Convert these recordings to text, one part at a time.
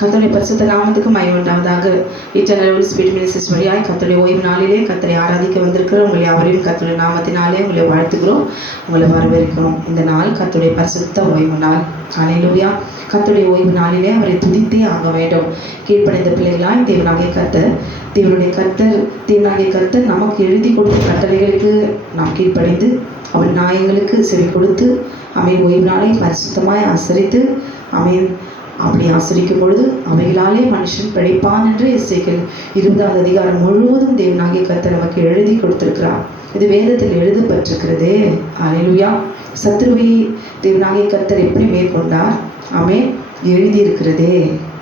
கர்த்தருடைய பரிசுத்த நாமத்துக்கு மகிமை உண்டாவதாக. இட்டர்னல் ஹோலி ஸ்பிரிட் மினிஸ்ட்ரிஸ் வழியாய் கர்த்தருடைய ஓய்வு நாளிலே கர்த்தரை ஆராதிக்க வந்திருக்கிற உங்களை யாவரையும் கர்த்தருடைய நாமத்தினாலே உங்களை வாழ்த்துகிறோம், உங்களை வரவேற்கிறோம். இந்த நாள் கர்த்தருடைய பரிசுத்த ஓய்வு நாள். அல்லேலூயா. கர்த்தருடைய ஓய்வு நாளிலே அவரை துதித்தே ஆக வேண்டும். கீழ்ப்படைந்த பிள்ளைகளாய் தேவனாகிய கர்த்தர் நமக்கு எழுதி கொடுத்த கட்டளைகளுக்கு நாம் கீழ்ப்படைந்து அவர் நியாயங்களுக்கு செவி கொடுத்து ஓய்வு நாளை பரிசுத்தமாய் ஆசரித்து அப்படி ஆசரிக்கும் பொழுது அவைகளாலே மனுஷன் பிழைப்பான் என்று எசேக்கியேல் 20வது அதிகாரம் முழுவதும் தேவனாகிய கர்த்தர் நமக்கு எழுதி கொடுத்திருக்கிறார். இது வேதத்தில் எழுதப்பட்டிருக்கிறதே. அல்லேலூயா. சத்ருவை தேவனாகிய கர்த்தர் எப்படி மேற்கொண்டார்? எழுதியிருக்கிறதே.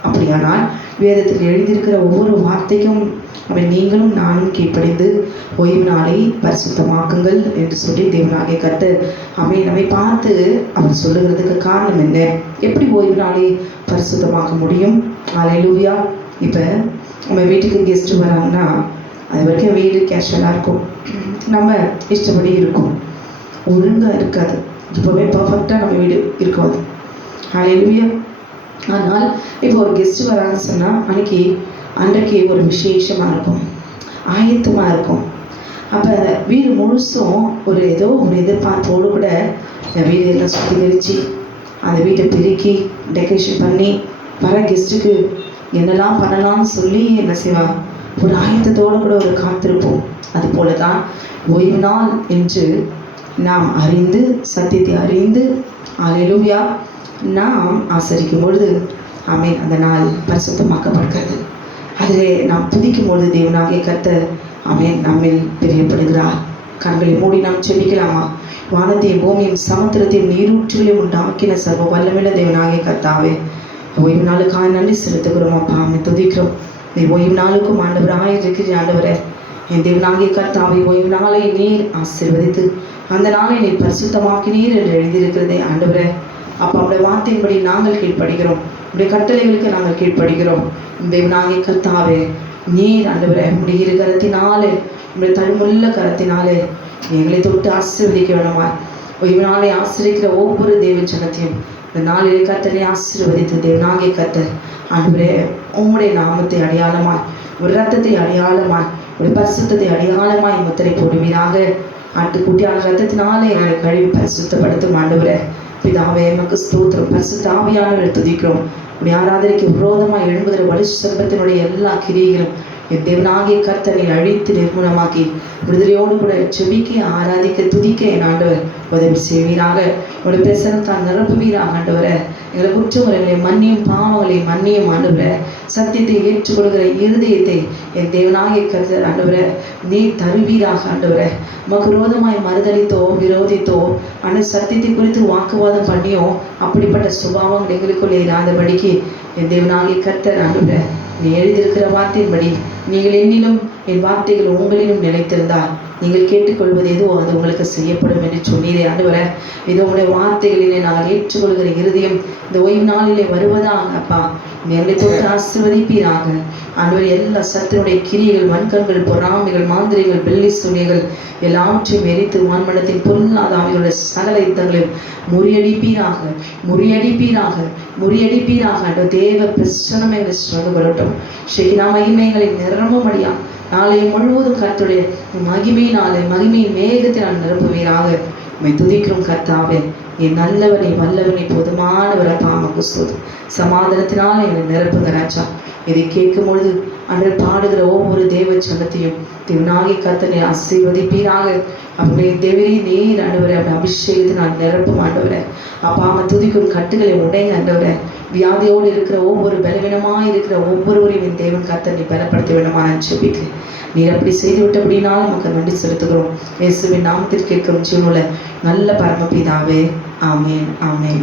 அப்படியானால் வேதத்தில் எழுதியிருக்கிற ஒவ்வொரு வார்த்தைக்கும் நீங்களும் நானும் கீழ்ப்படிந்து ஓய்வு நாளை பரிசுத்தமாக்குங்கள் என்று சொல்லி தேவனாகிய கர்த்தர் நம்மை பார்த்து அவர் சொல்லுகிறதுக்கு காரணம் என்ன? எப்படி ஓய்வு நாளை பரிசுத்தமாக்க முடியும்? அல்லேலூயா. இப்போ நம்ம வீட்டுக்கு கெஸ்ட்டு வராங்கன்னா அது வரைக்கும் வீடு கேஷுவலாக இருக்கும், நம்ம இஷ்டப்படி இருக்கும், ஒழுங்காக இருக்காது, இப்போவே பர்ஃபெக்டாக நம்ம வீடு இருக்காது. அல்லேலூயா. ஆனால் இப்போ ஒரு கெஸ்ட்டு வராங்கன்னு சொன்னால் அன்றைக்கு ஒரு விசேஷமாக இருக்கும், ஆயத்தமாக இருக்கும். அப்போ வீடு முழுசும் ஏதோ ஒரு எதிர்பார்ப்போடு கூட வீடு எல்லாம் சுத்திகரித்து அந்த வீட்டை பெருக்கி டெக்கரேஷன் பண்ணி வர கெஸ்ட்டுக்கு என்னெல்லாம் பண்ணலாம்னு சொல்லி என்ன செய்வாங்க, ஒரு ஆயத்தத்தோடு கூட ஒரு காத்திருப்போம். அது போல தான் ஓய்வு நாள் என்று நாம் அறிந்து சத்தியத்தை அறிந்து அல்லேலூயா நாம் ஆசரிக்கும் பொழுது அந்த நாள் பரிசுத்தமாக்கப்படுகிறது. அதிலே நாம் துதிக்கும் பொழுது தேவனாகிய கர்த்தர் நம்மில் பிரியப்படுகிறார். கண்களை மூடி நாம் செபிக்கலாமா? வானத்தையும் பூமியும் சமுத்திரத்தையும் நீரூற்றுகளையும் உண்டாக்கின சர்வ வல்லமையுள்ள தேவனாகிய கர்த்தாவே, ஓய்வு நாளுக்காக நன்றி செலுத்துகிறோம் அப்பா. துதிக்கிறோம். நீ ஓய்வு நாளுக்கும் ஆண்டவராக இருக்கிற ஆண்டவரே, என் தேவனாகிய கர்த்தாவே, ஓய்வு நாளை நீர் ஆசீர்வதித்து அந்த நாளை நீர் பரிசுத்தமாக்கினீர் என்று எழுதியிருக்கிறதே ஆண்டவரே. அப்போ அவருடைய வார்த்தையின்படி நாங்கள் கீழ்ப்படுகிறோம், உடைய கட்டளைகளுக்கு நாங்கள் கீழ்ப்படுகிறோம். தேவனாகிய கர்த்தாவே, நீர் ஆண்டவரே உடைய இரு கரத்தினாலே, உடைய தழுமுள்ள கரத்தினாலே எங்களை தொட்டு ஆசீர்வதிக்க வேணுமா? ஓய்வு நாளை ஆசிரிக்கிற ஒவ்வொரு தேவ ஜனத்தையும் இந்த நாளிலே கர்த்தரை ஆசீர்வதித்து தேவனாகிய கர்த்தர் ஆண்டவரே உம்முடைய நாமத்தை அடையாளமாய், ஒரு ரத்தத்தை அடையாளமாய், ஒரு பரிசுத்தத்தை அடையாளமாய் முத்திரை போடுவீராக. ஆட்டுக்குட்டியான ரத்தத்தினாலே எங்களை கழுவி பரிசுத்தப்படுத்தும் ஆண்டவரே. பிதாவே, எமக்கு ஸ்தோத்திரம். பரிசுத்த ஆவியானவரை துதிக்கிறோம். உடைய ஆராதனைக்கு விரோதமாக எழும்புகிற வலுசர்ப்பத்தினுடைய எல்லா கிரியைகளும் என் தேவனாகிய கர்த்தரை அழித்து நிர்மூலமாக்கி விடுதலையோடு கூட செபிக்க ஆராதிக்க துதிக்க என் ஆண்டவர் உதவி செய்வீராக. உடைய பிரசனத்தால் நிரப்புவீராக ஆண்டவரை. எங்களை குற்றமுறைகளை மன்னியும், பாவங்களை மன்னியும் ஆண்டவரை. சத்தியத்தை ஏற்றுக்கொள்கிற இருதயத்தை என் தேவனாகிய கர்த்தர் ஆண்டவரை நீ தருவீராக ஆண்டவரை. உமக்கு விரோதமாய் மறுதளித்தோ விரோதித்தோ சத்தியத்தை குறித்து வாக்குவாதம் பண்ணியோ அப்படிப்பட்ட சுபாவங்கள் எங்களுக்குள்ளே இராதபடிக்கு என் தேவனாகிய கர்த்தர் ஆண்டவரை நீ எழுதியிருக்கிற வார்த்தையின்படி நீங்கள் என்னிலும் என் வார்த்தைகள் உங்களிலும் நிலைத்திருந்தால் நீங்கள் கேட்டுக்கொள்வது எதுவோ அது உங்களுக்கு செய்யப்படும் என்று சொன்னீரே ஆண்டவரே. இது உங்களுடைய வார்த்தைகளிலே நாங்கள் ஏற்றுக்கொள்கிற இருதயம் இந்த ஓய்வு நாளிலே வருவதாக அப்பா எங்களை தொட்டு ஆசீர்வதிப்பீராக ஆண்டவர். எல்லா சத்தினுடைய கிரியைகள், வன்கண்கள், பொறாமைகள், மாந்திரிகள், வெள்ளி சூனியங்கள் எல்லாவற்றையும் எரித்து வான்மனத்தின் பொருளாத ஆவிகளுடைய சகல யுத்தங்களையும் முறியடிப்பீராக ஆண்டவர். தேவ பிரசனம் எங்களை சுரங்கப்படட்டும். ஷெகினா மகிமைகளை நிரம்பும்படியா நாளை முழுவதும் கர்த்தருடைய மகிமையின் மேகத்தினால் நிரப்புவீராக. துதிக்கிறோம் கர்த்தாவே. என் நல்லவனை வல்லவனை போதுமானவரை பாமக்கு சோது சமாதானத்தினால என்னை நிரப்புங்க ராஜா. இதை கேட்கும் பொழுது அன்று பாடுகிற ஒவ்வொரு தேவ சனத்தையும் தேவனாகிய கர்த்தரை ஆசீர்வதிப்பீராக. அவர்களை தேவரே நீர் ஆண்டவரை அவருடைய அபிஷேகத்தை நான் நிரப்பும் ஆண்டவரை. அப்பா துதிக்கும் கட்டுகளை உடைங்க ஆண்டவரை. வியாதியோடு இருக்கிற ஒவ்வொரு பலவீனமாக இருக்கிற ஒவ்வொருவரையும் என் தேவன் கர்த்தர் நீ பலப்படுத்த வேண்டுமா நான் ஜெபிக்கிறேன். நீர் அப்படி செய்து விட்டபடினாலும் நமக்கு நன்றி செலுத்துகிறோம். இயேசுவின் நாமத்தில் கேட்கும் ஜீவனுள்ள நல்ல பரமபிதாவே, ஆமேன் ஆமேன்.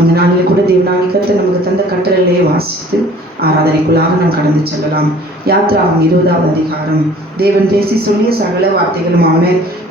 அந்த நாளில் கூட தேவனாகிய கர்த்தர் நமக்கு தந்த கட்டளையிலேயே வாசித்து ஆராதனைக்குள்ளாக நாம் கடந்து செல்லலாம். யாத்ராகம் 20வது அதிகாரம். தேவன் பேசி சொல்லிய சகல வார்த்தைகளும் ஆன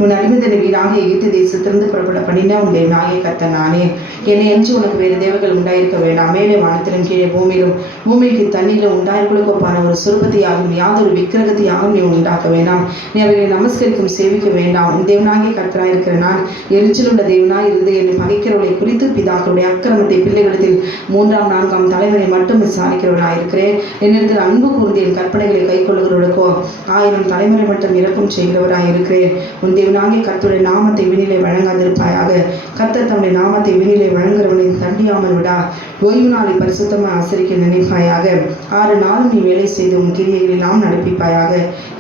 உன் அடிமைதனை வீடாக எகிப்து தேசத்திலிருந்து புறப்பட பண்ணின உன் தேவனாகிய கர்த்தர் நானே. என்னை அன்றி உனக்கு வேறு தேவர்கள் உண்டாயிருக்க வேண்டாம். மேலே வானத்திலும் கீழே பூமியிலும் பூமிக்கு தண்ணீரிலும் உண்டாயிருக்குள்ள ஒப்பான ஒரு சுரூபத்தையாகும் யாதொரு விக்கிரகத்தையாகும் நீ உண்டாக்க வேண்டாம். நீ அவைகளை நமஸ்கரிக்கும் சேவிக்க வேண்டாம். உன் தேவனாகிய கர்த்தராயிருக்கிற நான் எரிச்சல் உள்ள தேவனாய் இருந்து என்னை பகைக்கிறவர்களை குறித்து பிதாக்களுடைய அக்கிரமத்தை பிள்ளைகளிடத்தில் 3ஆம் 4ஆம் தலைவரை மட்டும் விசாரிக்கிறவர்களாயிருக்கிறேன். என்னிடத்தில் அன்பு கூர்ந்து என் கற்பனைகளை கை கொள்ளுகிறவர்களுக்கோ 1000 தலைமுறை மட்டும் இறக்கும் செய்கிறவராயிருக்கிறேன். உன் தேவனாகிய கர்த்தருடைய நாமத்தை வீணிலே வழங்காதிருப்பாயாக. கர்த்தர் தம்முடைய நாமத்தை வீணிலே வழங்குகிறவனை தண்டியாமல் விடா. ஓய்வு நாளை பரிசுத்தமாக ஆசரிக்க நினைப்பாயாக. 6 நாளும் நீ வேலை செய்து உன் கிரியைகளெல்லாம் நடப்பிப்பாயாக.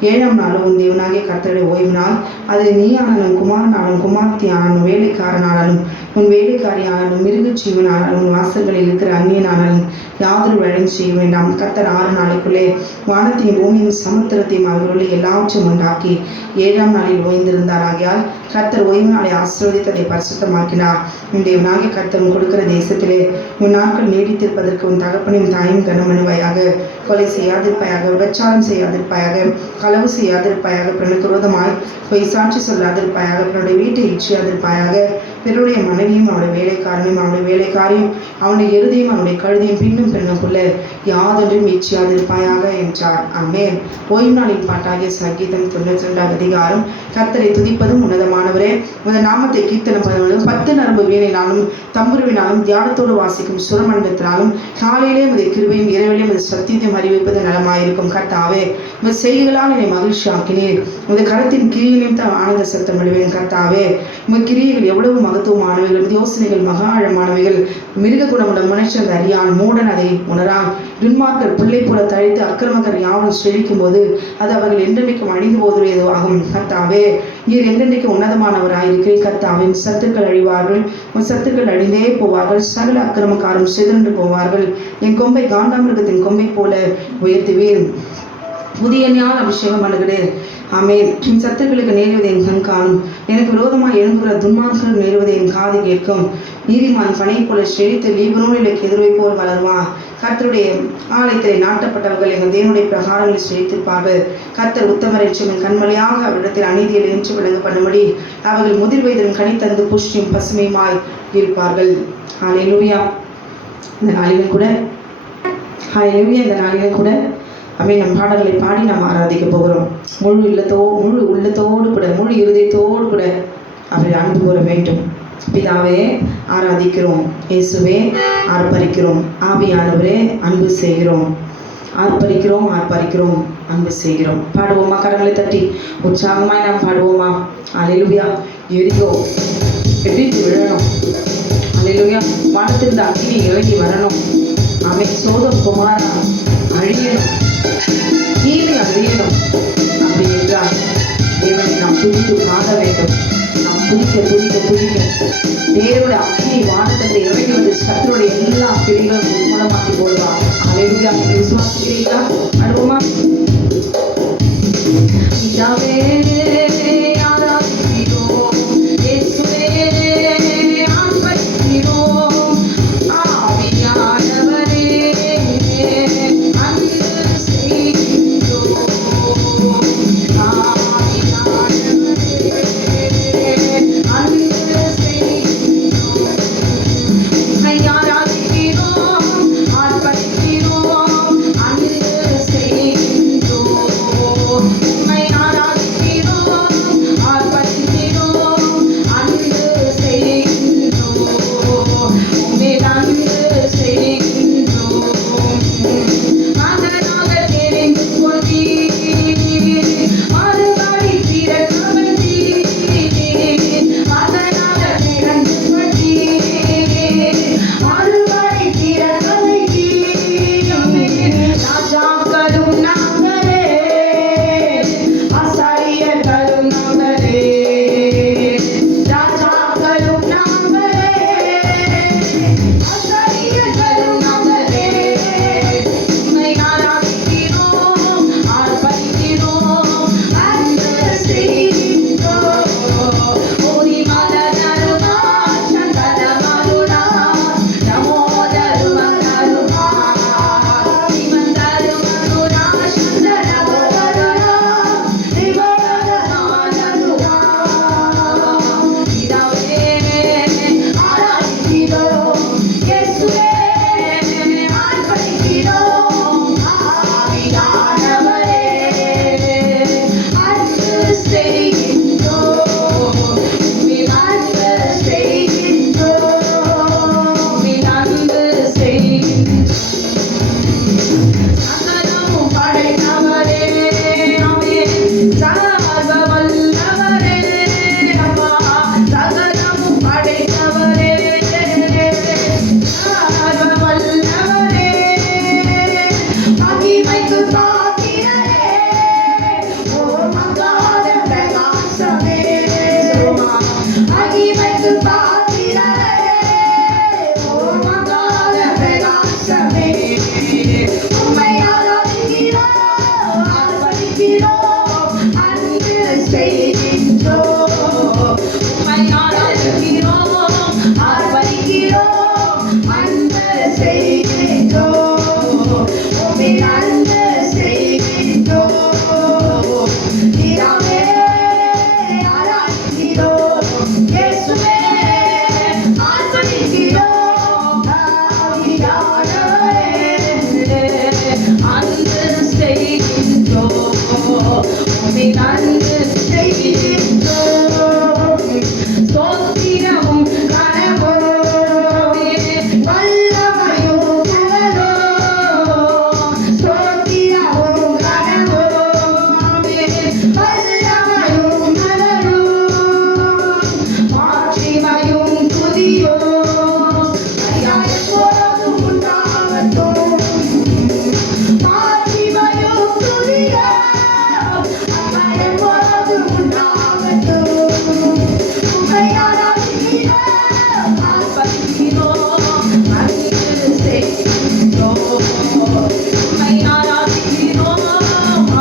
7ஆம் நாளும் உன் தேவனாகிய கர்த்தருடைய ஓய்வு நாள். அதில் நீ ஆனாலும் குமாரனாலும் குமார்த்தி ஆனாலும் வேலைக்காரனானாலும் உன் வேலைக்காரியானாலும் மிருக ஜீவனானாலும் உன் வாசல்களில் இருக்கிற அந்நியனானாலும் யாதொரு வேலையும் செய்ய வேண்டாம். கர்த்தர் 6 நாளைக்குள்ளே வானத்தையும் பூமியும் சமுத்திரத்தையும் அவர்களுடைய எல்லாவற்றையும் உண்டாக்கி 7ஆம் நாளில் ஓய்ந்திருந்தார். ஆகையால் கர்த்தர் ஓய்வு நாளை ஆசீர்வதித்ததை பரிசுத்தமாக்கினார். உன் தேவனாகிய கர்த்தர் கொடுக்கிற தேசத்திலே உன் நாட்கள் நீடித்திருப்பதற்கு உன் தகப்பனையும் தாயும் கனமனுவாயாக. கொலை செய்யாதிருப்பாயாக, விபச்சாரம் செய்யாதிருப்பாயாக, களவு செய்யாதிருப்பாயாக, பிறனுக்கு விரோதமாய் பொய் சாட்சி சொல்லாதிருப்பாயாக, பிறனுடைய வீட்டை இச்சியாதிருப்பாயாக, பிறனுடைய மனைவியும் அவனுடைய வேலைக்காரனையும் அவனுடைய வேலைக்காரியும் அவனுடைய எருதையும் அவனுடைய கழுதையும் பின்னும் பெண்ணுக்குள்ள யாதொன்றும் இச்சியாதிருப்பாயாக என்றார். ஆமென். ஓய்வு நாளின் பாட்டாகிய சங்கீதம் 92வது அதிகாரம். கர்த்தரை துதிப்பதும் உன்னதமானவரே, உமது நாமத்தை கீர்த்தனம் பண்ணுவதும் 10 நரம்பு வீணையினாலும் தம்புருவினாலும் தியானத்தோடு வாசிக்கும் சுரமண்டலத்தினாலும் காலையிலே உமது கிருபையும் இரவிலே உமது சத்தியத்தையும் அறிவிப்பது நலமாயிருக்கும். கர்த்தாவே, உமது செய்திகளால் என்னை மகிழ்ச்சி ஆக்கினீர். உமது கரத்தின் கிரியைகளையும் தான் ஆனந்த சத்தம் விடுவேன். கர்த்தாவே, உமது கிரியைகள் எவ்வளவு மகத்துவமானவைகள், யோசனைகள் மகா ஆழமானவைகள். மிருக குணமுள்ள மனுஷன் அறியான், மூடன் அதை உணரான். துன்மார்க்கர் பிள்ளை போல தழைத்து அக்கிரமக்கர் யாவும் செழிக்கும் போது அது அவர்கள் என்றென்றைக்கும் அழிந்து போதுவே எதுவாகும். கர்த்தாவே, நீர் என்றென்றைக்கு உன்னதமானவராயிருக்கிறீர். கர்த்தாவே, சத்துக்கள் அழிவார்கள், உன் சத்துக்கள் அழிந்தே போவார்கள். சகல அக்கிரமக்காரும் சிதறண்டு போவார்கள். என் கொம்பை காண்டாமிருகத்தின் கொம்பை போல உயர்த்துவேன். புதிய ஞான அபிஷேகம் பண்ணுகிறேன். ஆமென். என் சத்துக்களுக்கு நேருவதை என் கண் காணும். எனக்கு விரோதமாக எழும்புகிற துன்மார்க்கர்கள் நேருவதை என் காது கேட்கும். நீதிமான் பனை போல செழித்து லீபனோனில் எதிர்வை போல் வளருவான். கர்த்தருடைய ஆலயத்திலே நாட்டப்பட்டவர்கள் எங்கள் தேவனுடைய பிரகாரங்களில் செழித்திருப்பார்கள். கர்த்தர் உத்தமர் என்றும் என் கண்மலையாக அவரிடத்தில் அநீதியில் என்று விளங்க பண்ணும்படி அவர்கள் முதிர் வயதிலும் கனி தந்து புஷ்டியும் பசுமையுமாய் இருப்பார்கள். ஹல்லேலூயா. இந்த நாளிலும் கூட நம் பாடல்களை பாடி நாம் ஆராதிக்க போகிறோம். முழு உள்ளத்தோடு கூட முழு இருதயத்தோடு கூட அவரை அன்பு கூற வேண்டும். பிதாவே ஆராதிக்கிறோம், இயேசுவே ஆர்ப்பரிக்கிறோம், ஆவியானவரே அன்பு செய்கிறோம், ஆர்ப்பரிக்கிறோம் அன்பு செய்கிறோம். பாடுவோமா? கரங்களை தட்டி உற்சாகமாய் நாம் பாடுவோமா? அல்லேலூயா. எரிகோ வெடித்து விழணும். அல்லேலூயா. வானத்திலிருந்து அக்கினி இறங்கி வரணும். அவன் சோதம் குமாரா அழியணும், கீழே அழியணும். அப்படி என்றால் தேவனை நாம் துதித்து பாட வேண்டும். நாம் துதிக்க தேவனுடைய அக்கினி வானத்தை இறங்கி வந்து சத்துருடைய எல்லா பிரிவுகளும் மூலமாக்கி போடுவார். அல்லேலூயா. விசுவாசிக்கிறீர்களா? அனுபவமா? பிதாவே ஆராதிக்கிறோம், இயேசுவே ஆர்ப்பரிக்கிறோம், ஆவியானவரே அன்பு செய்கிறோம், ஆவியானவரே அன்பு செய்கிறோம். ஆராதிக்கிறோம், ஆர்ப்பரிக்கிறோம், அன்பு செய்கிறோம். ஆராதிக்கிறோம், உம்மை ஆராதிக்கிறோம், ஆர்ப்பரிக்கிறோம், அன்பு செய்கின்றோம். உம்மை ஆராதிக்கிறோம், ஆர்ப்பரிக்கிறோம், அன்பு செய்கின்றோம். உம்மை அன்பு செய்கின்றோம். நீராமே ஆராதிக்கிறோம், இயேசுவே ஆர்ப்பரிக்கிறோம், ஆவியானவரே அன்பு செய்கின்றோம். உம்மை அன்பு செய்கின்றோம். ஸ்தோத்திரமும் கனமும் வல்லமையும் புகழும். ஸ்தோத்திரமும் கனமும் வல்லமையும் புகழும். மாட்சிமையும் துதியும் ஐயா எப்போதும் உண்டாகட்டும். மாட்சிமையும் துதியும் ஐயா எப்போதும் உண்டாகட்டும். உம்மை ஆராதிக்கிறோம், ஆர்ப்பரிக்கிறோம், அன்பு செய்கின்றோம். உம்மை ஆராதிக்கிறோம்,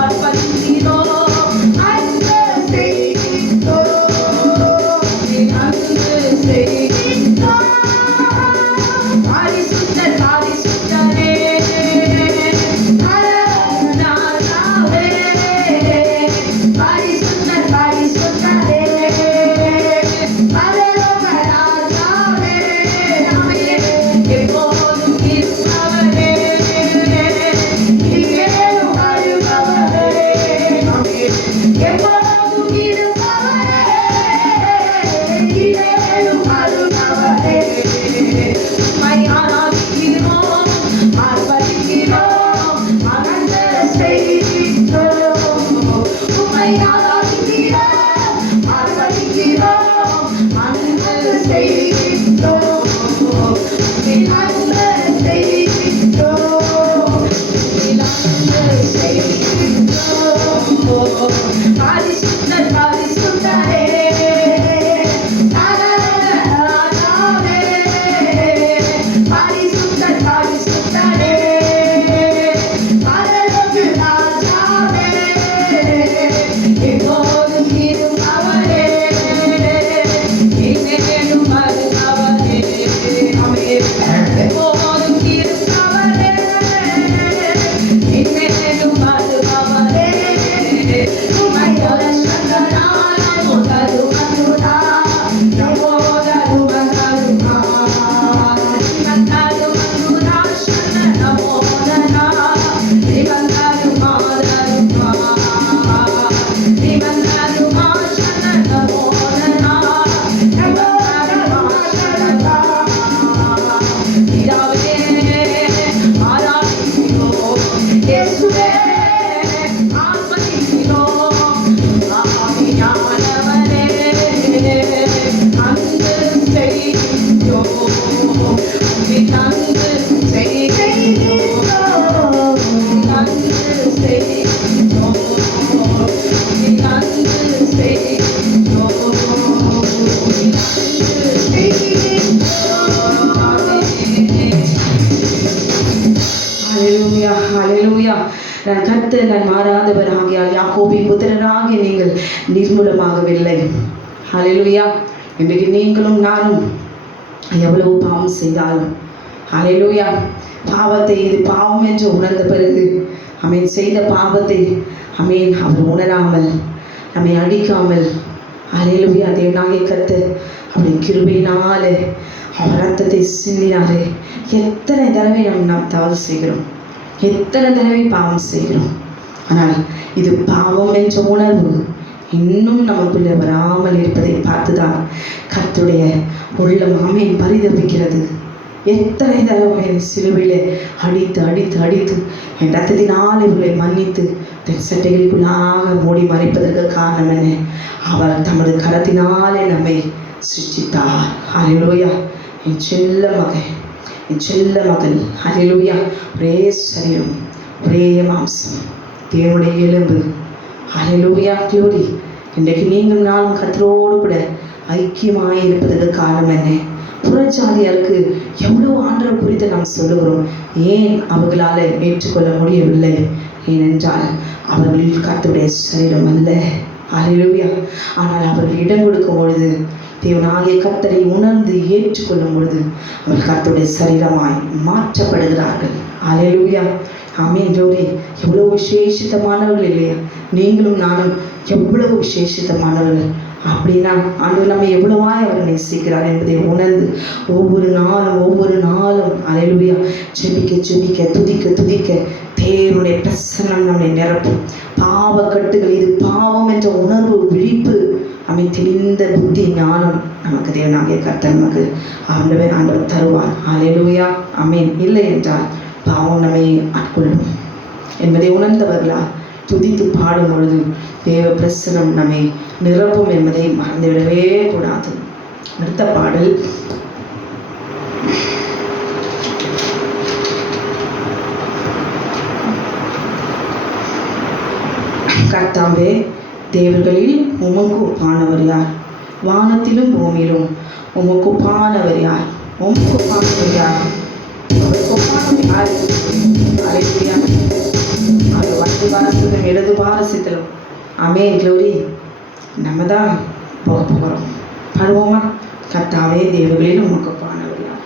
ஆர்ப்பரிக்கிறோம், அன்பு செய்கின்றோம். அன்பு செய்கின்றோம். பரிசுத்தர் பரிசுத்தரே பரமநாதாவே. பரிசுத்தர் பரிசுத்தரே பரமராஜாவே. எப்போதும் இருப்பவரே, இனிமேலும் வருபவரே. எப்போதும் இருப்பவரே, இனிமேலும் வருபவரே. உம்மை ஆராதிக்கிறோம், ஆர்ப்பரிக்கிறோம், அன்பு செய்கின்றோம். உம்மை ஆராதிக்கிறோம், ஆர்ப்பரிக்கிறோம், அன்பு செய்கின்றோம். உம்மை அன்பு செய்கின்றோம். உம்மை அன்பு செய்கின்றோம். பரிசுத்தர் பரிசுத்தரே பரமராஜாவே. பரிசுத்தர் பரிசுத்தரே பரலோக ராஜாவே. எப்போதும் இருப்பவரே, இனிமேலும் வருபவரே. எப்போதும் இருப்பவரே, இனிமேலும் வருபவரே. உம்மை தரிசனனா நமோ தருமனுனா, நமோ தருமகருணா. தருமனுனா சரண நமோ தனா, திவன் தருமாதருமா. திவன் தருமா சரண நமோ தனா, நமோ தருமா சரணா. பிதாவே ஆராதிக்கிறோம், இயேசுவே ஆர்ப்பரிக்கிறோம், ஆவியானவரே அன்பு செய்கின்றோம். உம்மை அன்பு செய்கின்றோம். அன்பு செய்கின்றோம். உம்மை அன்பு செய்கின்றோம். உம்மை அன்பு செய்கின்றோம். ஹல்லேலூயா, ஹல்லேலூயா. நான் கர்த்தர், நான் மாறாதவர் ஆகியால் யாக்கோபின் புத்திரராகிய நீங்கள் நிர்மூலமாகவில்லை. ஹல்லேலூயா. இன்றைக்கு நீங்களும் நானும் எவ்வளவு பாவம் செய்தாலும், ஹல்லேலூயா, பாவத்தை இது பாவம் என்று உணர்ந்த பிறகு அமேன் செய்த பாவத்தை அமேன் அவர் உணராமல் நம்மை அடிக்காமல், ஹல்லேலூயா, தேவனாகிய கர்த்தர் அவருடைய கிருபையினாலே அவர் ரத்தத்தை சிந்தினாரே. எத்தனை தடவை நாம் தவறு செய்கிறோம், எத்தனை தடவை பாவம் செய்கிறோம். ஆனால் இது பாவம் என்ற உணர்வு இன்னும் நமக்குள்ளே வராமல் இருப்பதை பார்த்துதான் கர்த்தருடைய உள்ளம் ஆமேன் பரிதபிக்கிறது. எத்தனை தடவை சிலுவையிலே அடித்து அடித்து அடித்து என் ரத்தத்தினால் இவர்களை மன்னித்து தன் சட்டைகளுக்குள்ளாக மூடி மறைப்பதற்கு காரணம் என்ன? அவர் தமது கரத்தினாலே நம்மை சிருஷ்டித்தார். ஹல்லேலூயா. என் செல்ல மகன், என் செல்ல மகன், ஹல்லேலூயா, ஒரே சரீரம், ஒரே மாம்சம், தேவனுடைய எலும்பு. ஹல்லேலூயா, க்ளோரி. இன்றைக்கு நீங்கள் நானும் கர்த்தரோடு கூட ஐக்கியமாய் இருப்பதற்கு காரணம் என்ன? புறஜாதியாருக்கு எவ்வளவு ஆண்டவர் குறித்து நாம் சொல்லுகிறோம். ஏன் அவர்களால் ஏற்றுக்கொள்ள முடியவில்லை? ஏனென்றால் அவர்கள் கர்த்தருடைய சரீரம் அல்ல. அல்லேலூயா. ஆனால் அவர்கள் இடம் கொடுக்கும் பொழுது, தேவனாகிய கர்த்தரை உணர்ந்து ஏற்றுக்கொள்ளும் பொழுது அவர்கள் கர்த்தருடைய சரீரமாய் மாற்றப்படுகிறார்கள். அல்லேலூயா. ஆமென். ஜோரி, எவ்வளவு விசேஷித்தமானவர்கள் இல்லையா? நீங்களும் நானும் எவ்வளவு விசேஷித்தமானவர்கள். அப்படின்னா ஆண்டவர் நம்ம எவ்வளவாய் அவர் நேசிக்கிறார் என்பதை உணர்ந்து ஒவ்வொரு நாளும் அல்லேலூயா ஜெபிக்க துதிக்க தேவனுடைய பிரசன்னம் நம்மை நிரப்பும். பாவ கட்டுகள், இது பாவம் என்ற உணர்வு, விழிப்பு, தெளிந்த புத்தி, ஞானம் நமக்கு தேவனாகிய கர்த்தர் நமக்கு ஆண்டவர் தருவார். அல்லேலூயா. ஆமென். இல்லை என்றால் பாவம் நம்மை ஆட்கொள்ளும் என்பதை உணர்ந்தவர்களால் துதித்து பாடும் பொழுது தேவ பிரசனம் நம்மை நிரப்பும் என்பதை மறந்துவிடவே கூடாது. அடுத்த பாடல் கர்த்தாவே, தேவர்களில் உமக்கு ஒப்பானவர் யார்? வானத்திலும் பூமியிலும் உமக்கு ஒப்பானவர் யார்? உமக்கு ஒப்பானவர் யார்? அது வலது பாரசத்திலும் இடது பாரசத்திலும். ஆமென். க்ளோரி. நம்ம தான் போக போகிறோம். பாடுவோமா? கர்த்தாவே, தேவர்களில் உமக்கு ஒப்பானவர் யார்?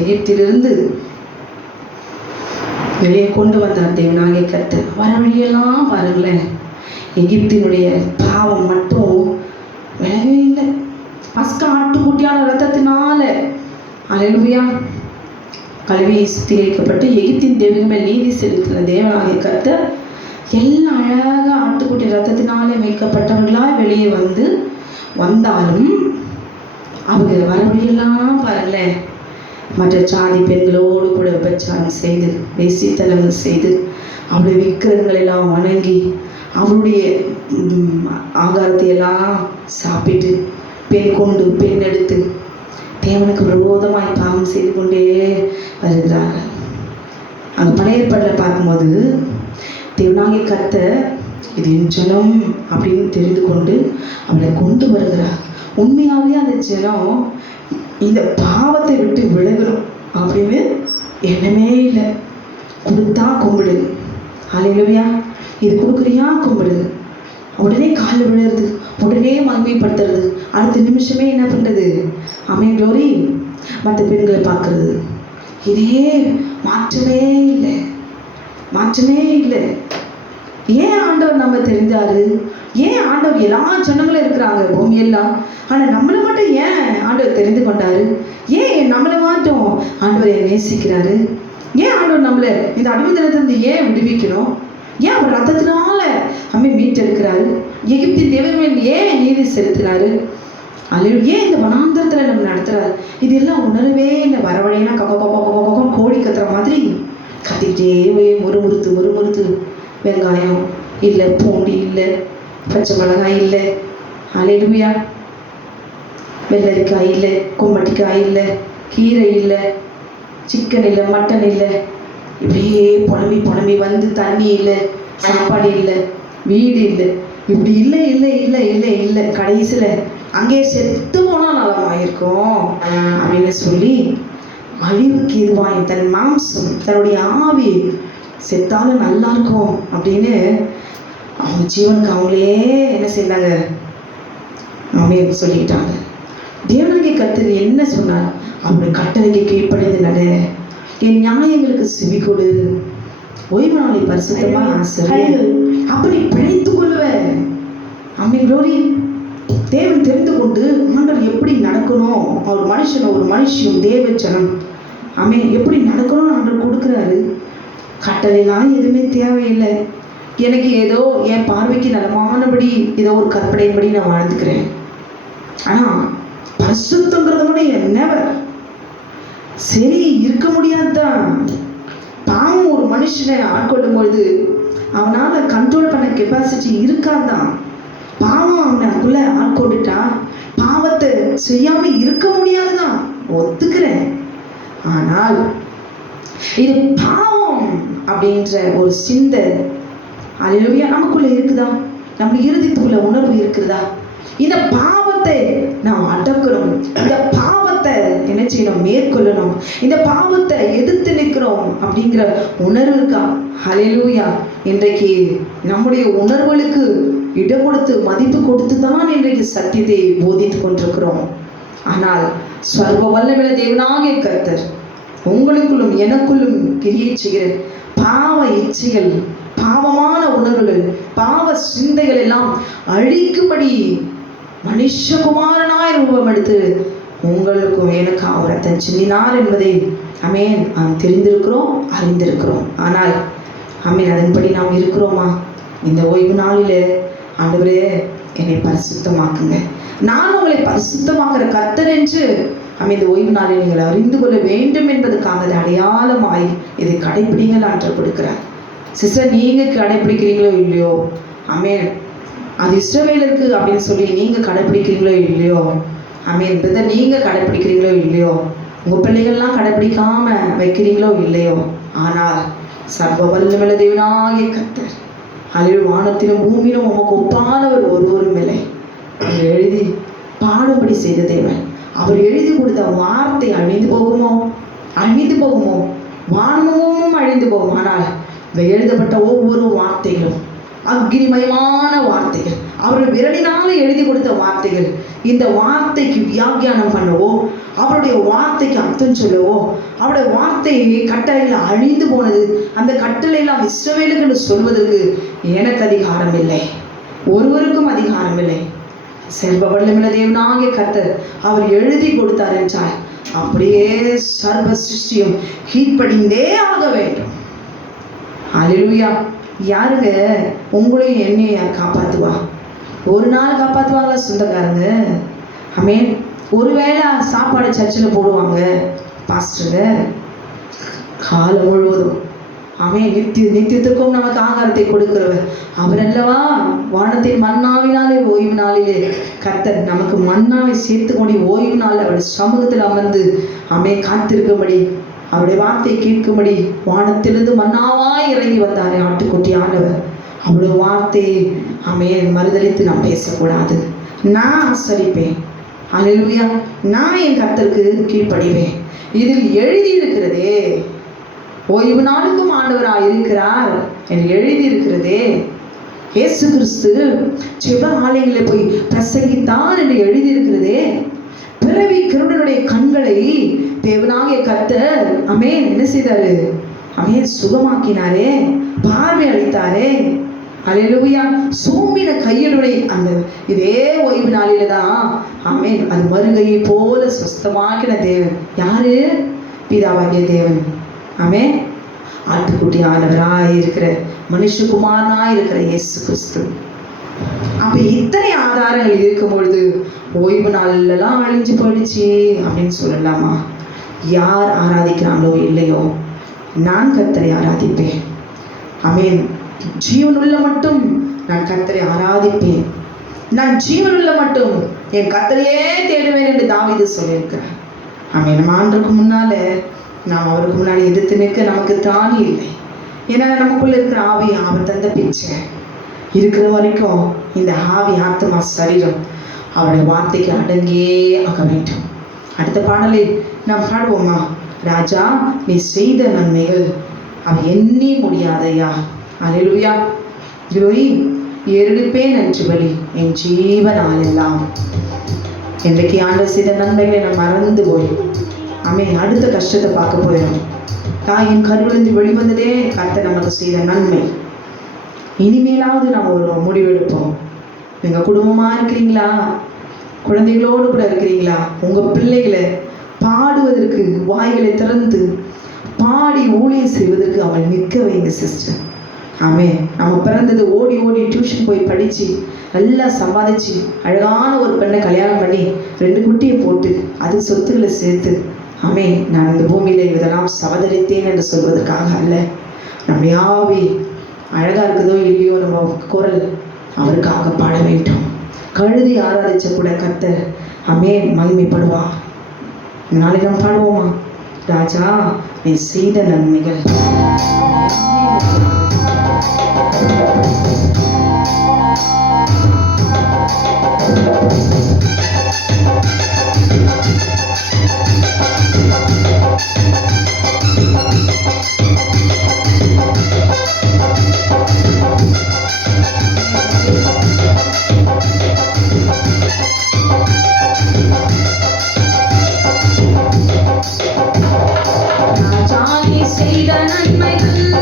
எகிப்திலிருந்து வெளியே கொண்டு வந்தார் தேவனாகிய கர்த்தர். வர வழியெல்லாம் பாருங்களேன், எகிப்தினுடைய பாவம் மட்டும் விலகவே இல்லை. பஸ்கா ஆட்டுக்குட்டியான ரத்தத்தினால அல்லேலூயா கழுவி சுத்திகரிக்கப்பட்டு எகிப்தின் தெய்வங்கள் மேல் நீதி செலுத்தின தேவனாகிய கர்த்தர் எல்லாம் அழகாக ஆட்டுக்குட்டி ரத்தத்தினால மீட்கப்பட்டவர்களாய் வெளியே வந்தாலும் அவங்க வர வழியெல்லாம் பாருங்களேன், மற்ற சாதி பெண்களோடு கூட விபச்சாரம் செய்து வேசித்தனங்கள் செய்து அவருடைய விக்கிரகங்களெல்லாம் வணங்கி அவருடைய ஆகாரத்தை எல்லாம் சாப்பிட்டு பெண் கொண்டு பெண் எடுத்து தேவனுக்கு விரோதமாய் பாவம் செய்து கொண்டே வருகிறார்கள். அங்கே பழைய ஏற்பாட்டில் பார்க்கும்போது தேவனாகிய கர்த்தர் இது என் ஜனம் அப்படின்னு தெரிந்து கொண்டு அவளை கொண்டு வருகிறார். உண்மையாகவே அந்த ஜனம் இந்த பாவத்தை விட்டு விலகணும் அப்படின்னு எண்ணமே இல்லை. கொடுத்தா கும்பிடு, அல்லேலூயா, இது கொடுக்குறியா கும்பிடு, உடனே காலில் விழுறது, உடனே மகிமைப்படுத்துறது, அடுத்த நிமிஷமே என்ன பண்ணுறது, ஆமென் க்ளோரி, மற்ற பெண்களை பார்க்கறது. இதே மாற்றமே இல்லை, மாற்றமே இல்லை. ஏன் ஆண்டவர் நம்ம தெரிஞ்சாரு? ஏன் ஆண்டவர் எல்லா ஜனங்களும் இருக்கிறாங்க பூமியெல்லாம், ஆனால் நம்மளை மட்டும் ஏன் ஆண்டவர் தெரிந்து கொண்டாரு? ஏன் நம்மளை மட்டும் ஆண்டவரை நேசிக்கிறாரு? ஏன் ஆண்டவர் நம்மளை இந்த அடிமைத்தனத்திலிருந்து ஏன் விடுவிக்கணும்? ஏன் அவர் ரத்தத்தினால நம்மை மீட்டெடுக்கிறாரு? எகிப்தின் தேவன் ஏன் நீதி செலுத்தினாரு? அல்லது ஏன் இந்த வனாந்தரத்தில் நம்ம நடத்துறாரு? இதெல்லாம் உணரவே இல்லை. வரவழையெல்லாம் கக்கம் கோழி கத்துற மாதிரி கத்திக்கிட்டே முறுமுறுத்து வெங்காயம் இல்லை, பூண்டு இல்லை, பச்சை மிளகாய் இல்லை, அல்லேலூயா, வெள்ளரிக்காய் இல்லை, கும்மட்டிக்காய் இல்லை, கீரை இல்லை, சிக்கன் இல்லை, மட்டன் இல்லை, இப்படியே புலம்பி வந்து தண்ணி இல்லை, சாப்பாடு இல்லை, வீடு இல்லை, இப்படி இல்லை இல்லை இல்லை இல்லை இல்லை கடைசியில் அங்கே செத்து போனால் நலமாயிருக்கும் அப்படின்னு சொல்லி அழிவுக்கு இதுவாயும் தன் மாம்சம் தன்னுடைய ஆவி செத்தாலும் நல்லா இருக்கும் அப்படின்னு அவங்க ஜீவனுக்கு அவங்களே என்ன செய்தாங்க, ஆமென் சொல்லிக்கிட்டாங்க. தேவனாகிய கர்த்தர் என்ன சொன்னார்? அவருடைய கட்டளைக்கு கீழ்ப்படிந்து நட, என் நியாயங்களுக்கு செவி கொடு, ஓய்வு நாளை பரிசுத்தமா ஆசரி, அப்படி பிழைத்து கொள்ளுவ. ஆமென் க்ளோரி. தேவன் தெரிந்து கொண்டு ஆண்டவர் எப்படி நடக்கணும், ஒரு மனுஷனும் தேவ ஜனம் ஆமென் எப்படி நடக்கணும்னு ஆண்டவர் கொடுக்குறாரு. கட்டளைலாம் எதுவுமே தேவையில்லை. எனக்கு ஏதோ என் பார்வைக்கு நலமானபடி ஏதோ ஒரு கற்பனைப்படி நான் வாழ்ந்துக்கிறேன். ஆனால் பரிசுத்தங்கிறத கூட நெவர் சரி இருக்க முடியாதுதான். பாவம் ஒரு மனுஷனை ஆட்கொள்ளும் பொழுது அவனால் கண்ட்ரோல் பண்ண கெப்பாசிட்டி இருக்காதான். பாவம் அவனுக்குள்ள ஆட்கொண்டுட்டா பாவத்தை செய்யாம இருக்க முடியாதுதான், ஒத்துக்கிறேன். ஆனால் இது பாவம் அப்படின்ற ஒரு சிந்தை அல்லேலூயா நமக்குள்ள இருக்குதா? நம்ம இருதயத்துக்குள்ள உணர்வு இருக்குதா? இந்த பாவத்தை நாம் அடக்கணும், இந்த பாவத்தை என்ன செய்யணும், மேற்கொள்ளணும், இந்த பாவத்தை எதிர்த்து நிற்கிறோம் அப்படிங்கிற உணர்வு இருக்கா? அல்லேலூயா. இன்றைக்கு நம்முடைய உணர்வுகளுக்கு இடம் கொடுத்து மதிப்பு கொடுத்து தான் இன்றைக்கு சத்தியத்தை போதித்து கொண்டிருக்கிறோம். ஆனால் சர்வ வல்லமையுள்ள தேவனாகிய கர்த்தர் உங்களுக்குள்ளும் எனக்குள்ளும் கிரியை செய்கிற பாவ இச்சைகள், பாவமான உணர்வுகள், பாவ சிந்தைகள் எல்லாம் அழிக்கும்படி மனுஷகுமாரனாய் ரூபம் எடுத்து உங்களுக்கும் எனக்காக ரத்தம் சிந்தினார் என்பதை ஆமென் நாம் தெரிந்திருக்கிறோம், அறிந்திருக்கிறோம். ஆனால் ஆமென் அதன்படி நாம் இருக்கிறோமா? இந்த ஓய்வு நாளிலே ஆண்டவரே என்னை பரிசுத்தமாக்குங்க, நான் உங்களை பரிசுத்தமாக்குற கர்த்தர் என்று இந்த ஓய்வு நாளில் நீங்கள் அறிந்து கொள்ள வேண்டும் என்பதற்காக அது அடையாளமாய் இதை கடைப்பிடிங்கள் என்று கொடுக்கிறார். சிஸ்டர், நீங்க கடைப்பிடிக்கிறீங்களோ இல்லையோ, ஆமென், அது இஸ்ரவேலருக்கு அப்படின்னு சொல்லி நீங்க கடைப்பிடிக்கிறீங்களோ இல்லையோ, ஆமென் பிரதர், நீங்க கடைப்பிடிக்கிறீங்களோ இல்லையோ, உங்க பிள்ளைகள்லாம் கடைப்பிடிக்காம வைக்கிறீங்களோ இல்லையோ, ஆனால் சர்வ வல்லமையுள்ள தேவனாகிய கர்த்தர் அல்லேலூயா வானத்திலும் பூமியிலும் உமக்கு ஒப்பானவர் ஒருவரும் இல்லை. அவர் எழுதி பாடுபடி செய்த தேவன். அவர் எழுதி கொடுத்த வார்த்தை அழிந்து போகுமோ? அழிந்து போகுமோ? வானமும் அழிந்து போகும். ஆனால் இந்த எழுதப்பட்ட ஒவ்வொரு வார்த்தைகளும் அக்னிமயமான வார்த்தைகள், அவர்கள் விரலினால எழுதி கொடுத்த வார்த்தைகள். இந்த வார்த்தைக்கு வியாக்கியானம் பண்ணவோ, அவருடைய வார்த்தைக்கு அர்த்தம் சொல்லவோ, அவருடைய வார்த்தை கட்டளையில் அழிந்து போனது, அந்த கட்டளையெல்லாம் இஸ்ரவேலுக்கு என்று சொல்வதற்கு எனக்கு அதிகாரம் இல்லை, ஒருவருக்கும் அதிகாரம் இல்லை. செல்வ வல்லமையுள்ள தேவனாகிய கர்த்தர் அவர் எழுதி கொடுத்தார் என்றால் அப்படியே சர்வ சிருஷ்டியும் கீழ்ப்படிந்தே ஆக வேண்டும். அல்லேலூயா. யாருங்க உங்களையும் என்னையும் யார் காப்பாற்றுவா? ஒரு நாள் காப்பாற்றுவாங்களா சொந்தக்காரங்க? ஆமென். ஒருவேளை சாப்பாடு சர்ச்சில் போடுவாங்க பாஸ்டருங்க, காலம் முழுவதும் ஆமென் நித்தியத்திற்கும் நமக்கு ஆகாரத்தை கொடுக்கிறவர் அவர் அல்லவா. வானத்தின் மன்னாவினாலே ஓய்வு நாளிலே கர்த்தர் நமக்கு மன்னாவை சேர்த்து கொண்டு ஓய்வு நாள் அவர் சமூகத்தில் அமர்ந்து காத்திருக்கும்படி, அவருடைய வார்த்தையை கேட்கும்படி வானத்திலிருந்து மன்னாவாய் இறங்கி வந்தாரே ஆட்டுக்குட்டி ஆண்டவர். அவ்வளவு வார்த்தையை மறுதளித்து நாம் பேசக்கூடாது. நான் ஆசரிப்பேன், அல்லேலூயா, நான் என் கர்த்தருக்கு கீழ்ப்படிவேன். இதில் எழுதி இருக்கிறதே, ஓய்வு நாளுக்கும் ஆண்டவராய் இருக்கிறார் என்று எழுதி இருக்கிறதே. இயேசு கிறிஸ்து ஜெப ஆலயங்களில் போய் பிரசங்கித்தார் என்று எழுதி இருக்கிறதே. பிறவி கிருடனுடைய கண்களை தேவனாகிய கர்த்தர் என்ன செய்தாரு? சுகமாக்கினாரே, பார்வை அளித்தாரே. அல்லேலூயா. சோம்பின கையுடைய அந்த இதே ஓய்வு நாளில தான் அது மறுகையை போல சுஸ்தமாக்கின தேவன் யாரு? பிதாவாகிய தேவன். ஆட்டுக்குட்டி ஆண்டவராய் இருக்கிற மனுஷகுமாரனாய் இருக்கிற இயேசு கிறிஸ்து. அப்ப இத்தனை ஆதாரங்கள் இருக்கும் பொழுது ஓய்வு நாளெல்லாம் அழிஞ்சு போயிடுச்சு அப்படின்னு சொல்லலாமா? யார் ஆராதிக்கிறாங்களோ இல்லையோ, நான் கர்த்தரை ஆராதிப்பேன். ஜீவனுள்ள மட்டும் நான் கர்த்தரை ஆராதிப்பேன், நான் ஜீவனுள்ள மட்டும் என் கர்த்தரையே தேடுவேன் என்று தாவீது சொல்லியிருக்கிறார். நம்ம ஆண்டுக்கு முன்னால நாம் அவருக்கு முன்னாடி எதிர்த்து நிற்க நமக்கு தானே இல்லை. ஏன்னா நமக்குள்ள இருக்கிற ஆவி அவர் தந்த பிச்சை இருக்கிற வரைக்கும் இந்த ஆவி ஆத்மா சரீரம் அவருடைய வார்த்தைக்கு அடங்கியே ஆக வேண்டும். அடுத்த பாடலை நாம் பாடுவோமா? ராஜா நீ செய்த நன்மைகள் அவ எண்ணி முடியாதையா. அல்லேலூயா. ஏறெடுப்பேன் என்று பலி என் ஜீவனால் எல்லாம். இன்றைக்கு ஆண்டவர் செய்த நன்மைகளை நாம் மறந்து போய் அடுத்த கஷ்டத்தை பார்க்க போயிடும். தாயின் கருவிலிருந்து வெளிவந்ததே கர்த்தர் நமக்கு செய்த நன்மை. இனிமேலாவது நாம் ஒரு முடிவெடுப்போம். நீங்க குடும்பமா இருக்கிறீங்களா? குழந்தைகளோடு கூட இருக்கிறீங்களா? உங்க பிள்ளைகளை பாடுவதற்கு வாய்களை திறந்து பாடி ஊழியம் செய்வதற்கு அவள் நிற்க வைங்க சிஸ்டர். நம்ம பிறந்தது ஓடி ஓடி டியூஷன் போய் படிச்சு நல்லா சம்பாதிச்சு அழகான ஒரு பெண்ணை கல்யாணம் பண்ணி 2 குட்டியை போட்டு அது சொத்துக்களை சேர்த்து நான் இந்த பூமியில இதெல்லாம் சவதரித்தேன் என்று சொல்வதற்காக அல்ல. நம்முடைய ஆவி அழகா இருக்குதோ இல்லையோ, நம்ம குரல் அவருக்காக பாட வேண்டும். கழுதி ஆராதிச்ச கூட கர்த்தர் மகிமைப்படுவா. நாளைக்கு நம்ம பாடுவோமா? ராஜா நீ செய்த நன்மைகள். ராஜா நீ செய்த நன்மைகள்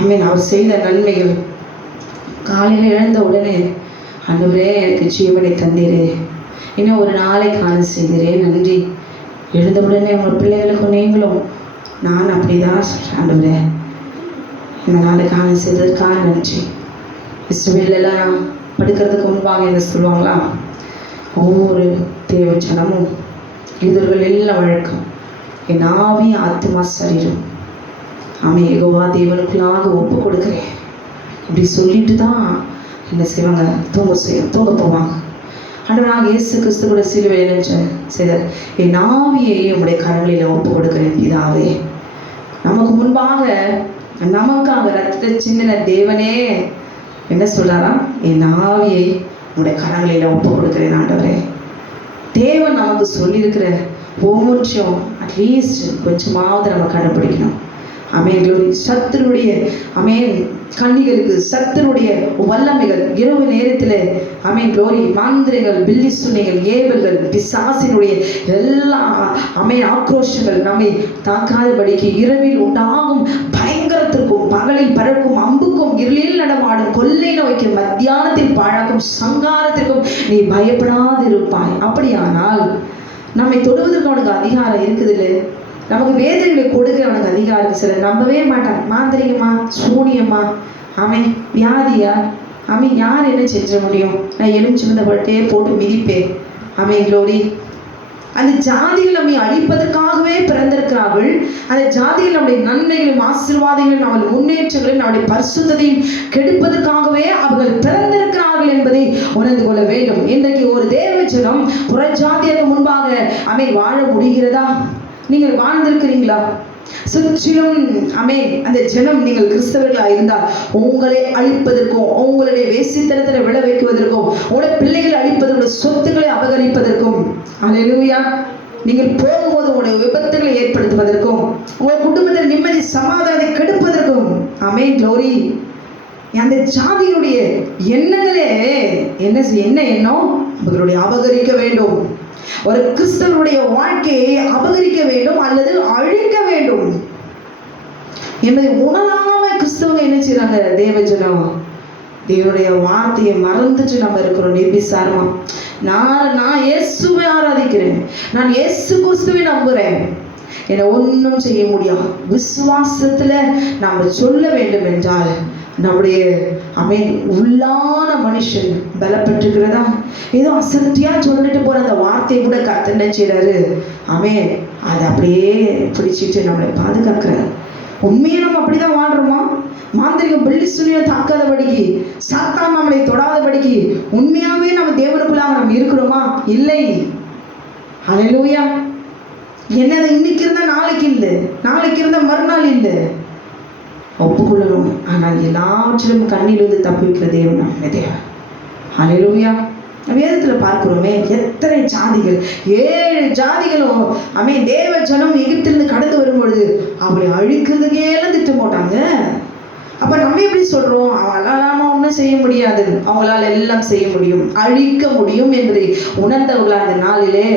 ஆமென். அவர் செய்த நன்மைகள். காலையில் எழுந்த உடனே ஆண்டவரே எனக்கு ஜீவனை தந்தீரே, இன்னும் ஒரு நாளை காண செய்தீரே, நன்றி. எழுந்த உடனே உங்கள் பிள்ளைகளுக்கும் நீங்களும் நான் அப்படிதான் சொல்கிறேன், ஆண்டவரே இந்த நாளை காண செய்ததற்காக நன்றி. இஸ்ரவேலெல்லாம் படுக்கிறதுக்கு முன்பாக என்ன சொல்லுவாங்களா, ஒவ்வொரு தேவ ஜனமும் எதிர்கள் எல்லாம் வழக்கம் என் ஆவி ஆத்மா சரீரம் ஆமே யெகோவா தேவனுக்குள்ளாக ஒப்பு கொடுக்குறேன் இப்படி சொல்லிட்டு தான் என்ன செய்வாங்க, தூங்க போவாங்க. ஆண்டவராக இயேசு கிறிஸ்து கூட சிலுவையில் நின்ற செய்தார், என் ஆவியை உடைய கரங்களில் ஒப்பு கொடுக்குறேன் பிதாவே. நமக்கு முன்பாக நமக்காக ரத்த சின்ன தேவனே என்ன சொல்றாரா, என் ஆவியை உடைய கரங்களில் ஒப்பு கொடுக்குறேன் ஆண்டவரே. தேவன் நமக்கு சொல்லியிருக்கிற ஒவ்வொன்றையும் அட்லீஸ்ட் கொஞ்சமாவது நம்ம கடைப்பிடிக்கணும். அமேன். சத்துருடைய அமேன் கண்ணிகளுக்கு சத்துருடைய வல்லமைகள் இரவு நேரத்தில் அமேன் க்ளோரி மாந்திரைகள், பில்லி சுனைகள், ஏவல்கள், பிசாசினுடைய எல்லா அமேன் ஆக்ரோஷங்கள் நம்மை தாக்காதபடிக்கு இரவில் உண்டாகும் பயங்கரத்திற்கும் பகலில் பறக்கும் அம்புக்கும் இருளில் நடமாடும் கொள்ளை நோய்க்கு மத்தியானத்தில் பாழாக்கும் சங்காரத்திற்கும் நீ பயப்படாது இருப்பாய். அப்படியானால் நம்மை தொடுவதற்கு அவனுக்கு அதிகாரம் இருக்குது இல்லை, நமக்கு வேதனைகளை கொடுக்க அவனுக்கு அதிகாரம். சிலர் நம்பவே மாட்டான், மாந்திரிகமா சூனியமா அவன் வியாதியா அவன் யார் என்ன செஞ்ச முடியும், நான் எலுமிச்சம்பழத்தை பட்டே போட்டு மிதிப்பேன். அவன் க்ளோரி அந்த ஜாதிகள் நம்மை அழிப்பதற்காகவே பிறந்திருக்கிறார்கள். அந்த ஜாதிகள் நம்முடைய நன்மைகளும் ஆசீர்வாதங்களும் நம்முடைய முன்னேற்றங்களும் நம்முடைய பரிசுத்தத்தையும் கெடுப்பதற்காகவே அவர்கள் பிறந்திருக்கிறார்கள் என்பதை உணர்ந்து கொள்ள வேண்டும். இன்றைக்கு ஒரு தேவ ஜனம் புறஜாதியாக முன்பாக அவை வாழ முடிகிறதா? நீங்கள் வாழ்ந்திருக்கிறீங்களா? சுற்றிலும் அந்த ஜனம் நீங்கள் கிறிஸ்தவர்களா இருந்தால் உங்களை அழிப்பதற்கும் உங்களுடைய வேசித்தனத்தில் விழ வைக்குவதற்கும் உங்களுடைய பிள்ளைகளை அழிப்பதற்கும் சொத்துக்களை அபகரிப்பதற்கும் அல்லேலூயா நீங்கள் போகும்போது உங்களுடைய விபத்துகளை ஏற்படுத்துவதற்கும் உங்கள் குடும்பத்தில் நிம்மதி சமாதானத்தை கெடுப்பதற்கும் க்ளோரி அந்த ஜாதியுடைய எண்ணங்களே என்ன எண்ணம், அவர்களுடைய அபகரிக்க வேண்டும், ஒரு கிறிஸ்தவனுடைய வாழ்க்கையை அபகரிக்க வேண்டும் அல்லது அழிக்க வேண்டும் என்பதை உணராம கிறிஸ்தவங்க என்ன செய்றாங்க? தேவஜனம் தேவனுடைய வார்த்தையை மறந்துட்டு நம்ம இருக்கிறோம் நிர்விசாரமா. நான் இயேசுவை ஆராதிக்கிறேன், நான் இயேசு கிறிஸ்துவை நம்புறேன், என்னை ஒன்றும் செய்ய முடியாது. விசுவாசத்துல நம்ம சொல்ல வேண்டும் என்றால் நம்முடைய உள்ளான மனுஷன் பலப்பட்டிருக்கிறதா? ஏதோ அசத்தியா சொல்லிட்டு போற அந்த வார்த்தையை கூட கர்த்தர் என்ன செய்றாரு? அதை அப்படியே பிடிச்சிட்டு நம்மளை பாதுகாக்கிறார். உண்மையை நம்ம அப்படிதான் வாழ்றோமா? மாந்திரிகம் வெள்ளி சுனியம் தாக்காதபடிக்கு, சாத்தான் நம்மளை தொடாதபடிக்கு உண்மையாவே நம்ம தேவனுக்குள்ளாக நம்ம இருக்கிறோமா? இல்லை. ஹல்லேலூயா. என்னது இன்னைக்கு இருந்தா நாளைக்கு இல்லை, நாளைக்கு இருந்தா மறுநாள் இல்லை, ஒப்புக்கொள்ளணும். ஆனால் எல்லாவற்றிலும் கண்ணிலிருந்து தப்பிக்கிற தேவன் நம்ம தேவன். ஹல்லேலூயா. வேதத்துல பார்க்கிறோமே, எத்தனை ஜாதிகள், 7 ஜாதிகளும் தேவ ஜனம் எகிப்திலிருந்து கடந்து வரும்பொழுது அவளை அழிக்கிறதுக்கே எல்லாம் திட்டம் போட்டாங்க. அப்ப நம்ம எப்படி சொல்றோம்? அவங்களால ஒன்றும் செய்ய முடியாது, அவங்களால எல்லாம் செய்ய முடியும், அழிக்க முடியும் என்பதை உணர்ந்தவர்களா அந்த நாளிலே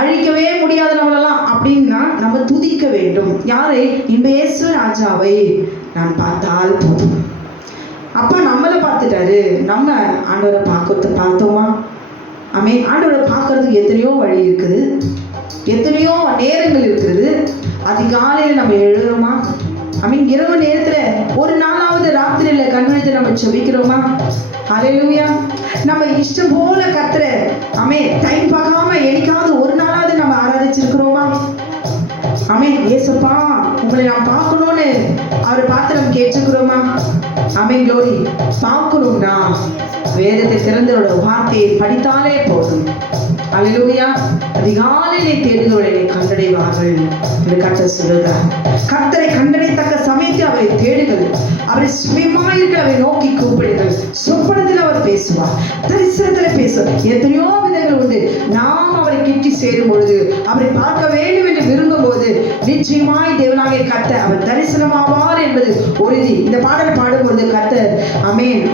அழிக்கவே முடியாது நம்மளெல்லாம் அப்படின்னா நம்ம துதிக்க வேண்டும். யாரை? இந்த இயேசு ராஜாவை நான் பார்த்தால் போதும். அப்பா நம்மளை பார்த்துட்டாரு, நம்ம ஆண்டவரை பார்த்தோமா? ஆண்டவரை பார்க்கறதுக்கு எத்தனையோ வழி இருக்குது, எத்தனையோ நேரங்கள் இருக்குது. அதிகாலையில் நம்ம எழுதுறோமா? இரவு நேரத்துல ஒரு நாளாவது ராத்திரியில கண்விழித்து நம்ம செபிக்கிறோமா? ஹல்லேலூயா. நம்ம இஷ்டம் போல கர்த்தரை டைம் பார்க்காம என்னைக்காவது ஒரு நாளாவது நம்ம ஆராதிச்சிருக்கிறோமா? ஏசப்பா உங்களை நான் பார்க்கணும்னு அவரை பார்த்து நம்ம கேட்டுக்கிறோமா? க்ளோரி. பார்க்கணும்னா வேதத்தை திறந்தவரோட வார்த்தையை படித்தாலே போதும். ஹல்லேலூயா. அதிகாலையிலே தேடுகிறவர்களை கண்டடைவார்கள் என்று கர்த்தர் சொல்கிறார். கர்த்தரை கண்டடைத்தக்க சமயத்தில் அவரை தேடுங்கள், அவரை சுயமாயிருக்க அவரை நோக்கி கூப்பிடுங்கள். சொப்பனத்தில் அவர் பேசுவார், தரிசனத்தில் பேசுவார். எத்தனையோ விதங்கள் உண்டு. நாம் அவரை கிட்டி சேரும் பொழுது, அவரை பார்க்க வேண்டும் என்று விரும்பும் போது நிச்சயமாய் தேவனாகிய கர்த்தர் அவர் தரிசனமாவார் என்பது உறுதி. இந்த பாடல் பாடும்பொழுது கர்த்தர்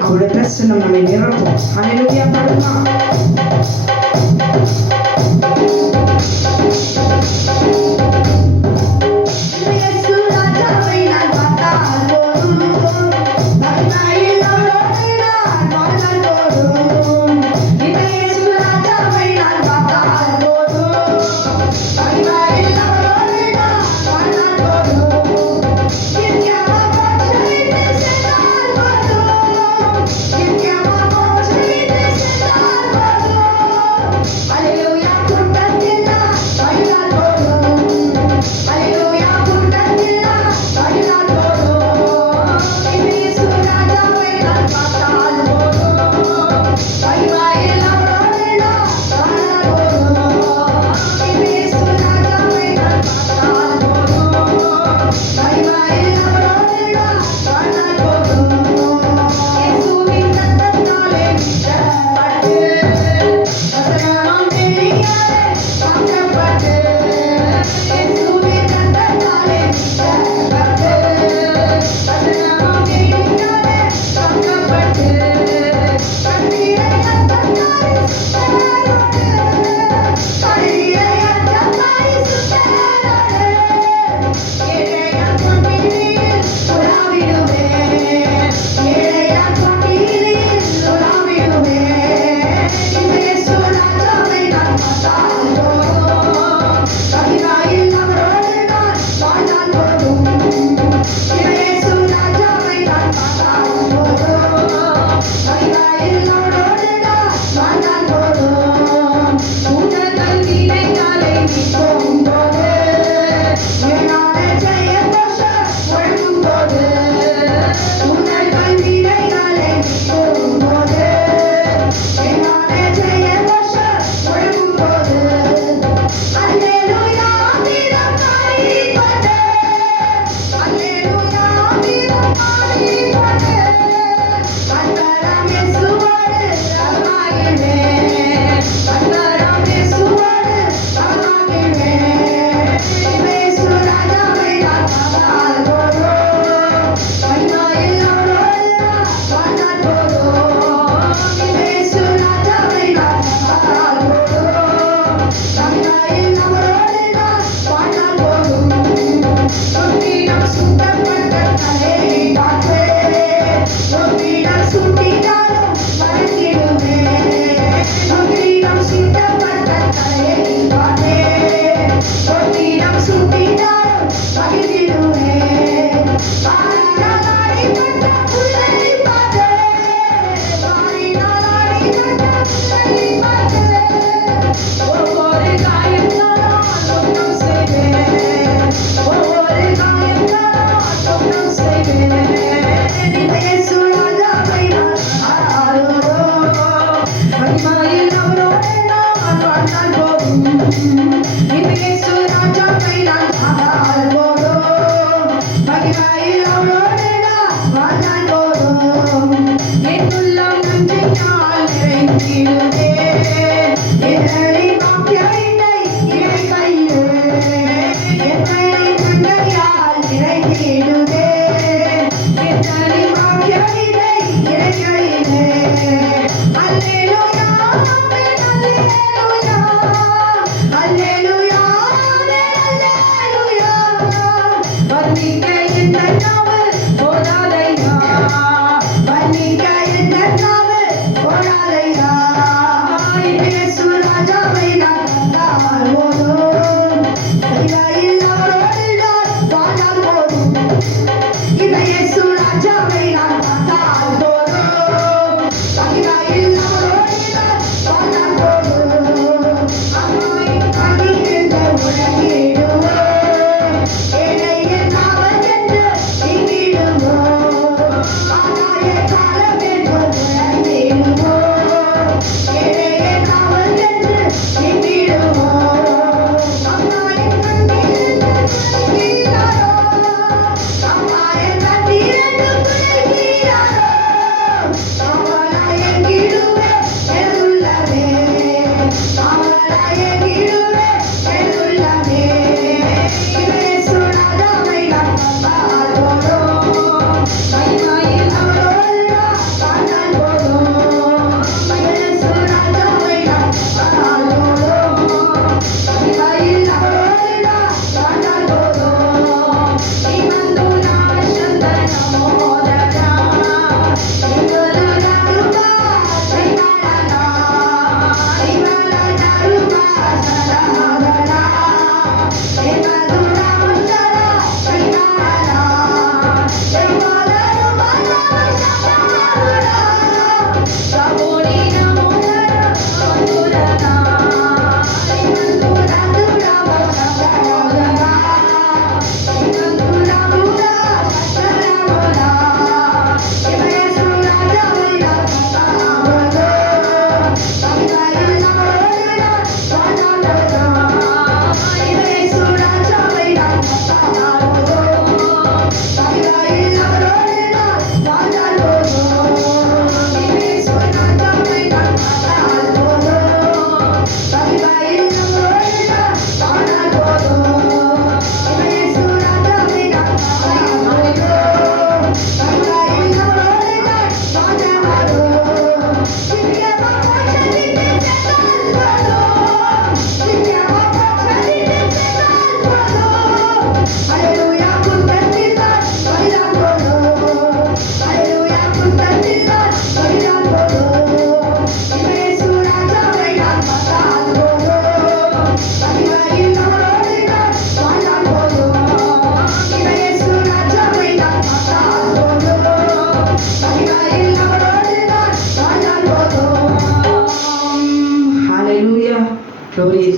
அவருடைய பிரசன்னம் நம்மை நிரப்பும். ஹல்லேலூயா. பாடுமா? Hallelujah.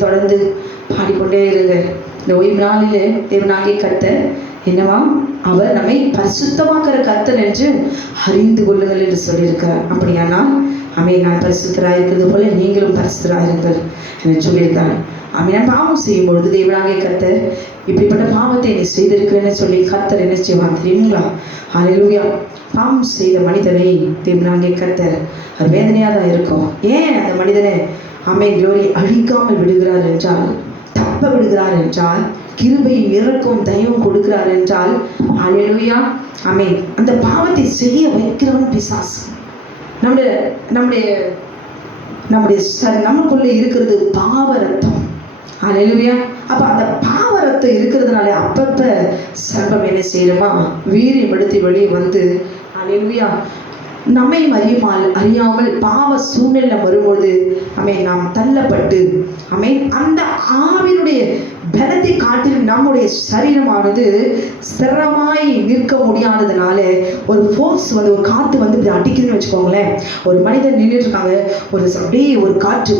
தொடர்ந்து பாடிக்கொண்டே இருங்க. இந்த ஓய்வு நாளிலே தேவனாகிய கர்த்தர் என்னவா, அவர் நம்மை பரிசுத்தமாக்கிற கர்த்தர் என்று அறிந்து கொள்ளுங்கள் என்று சொல்லியிருக்கிறார். அப்படியானால் நான் பரிசுத்தராக இருக்கிறது போல நீங்களும் பரிசுத்தராயிருங்கள் என்று சொல்லியிருக்கார். நான் பாவம் செய்யும் பொழுது தேவனாகிய கர்த்தர் இப்படிப்பட்ட பாவத்தை என்னை செய்திருக்கிறேன்னு சொல்லி கர்த்தர் என்ன செய்வான் தெரியுங்களா? ஹல்லேலூயா. பாவம் செய்த மனிதனை தேவனாகிய கர்த்தர் அது வேதனையாக தான் இருக்கும். ஏன் அந்த மனிதனை க்ளோரி அழிக்காமல் விடுகிறார் என்றால், தப்ப விடுகிறார் என்றால், கிருபை இறக்கும் தயவும் கொடுக்கிறார் என்றால், ஹல்லேலூயா, அந்த பாவத்தை செய்ய வைக்கிறவன் பிசாசு. நமக்குள்ள இருக்கிறது பாவ ரத்தம். ஹல்லேலூயா. அப்ப அந்த பாவ ரத்தம் இருக்கிறதுனால அப்பப்ப சர்ப்பம் என்ன செய்யணுமா, வீரியம் எடுத்து வெளியே வந்து, ஹல்லேலூயா, நம்மை அறியாமல் பாவ சூழ்நிலை வரும்போது நாம் தள்ளப்பட்டு அந்த ஆவினுடைய பலத்தை காட்டிலும் நம்முடைய சரீரமானது ஸ்திரமாய் நிற்க முடியாததுனால ஒரு ஃபோர்ஸ் வந்து, ஒரு காற்று வந்து இப்படி அடிக்குதுன்னு வச்சுக்கோங்களேன். ஒரு மனிதன் நின்றுட்டு இருக்காங்க, அப்படியே ஒரு காற்று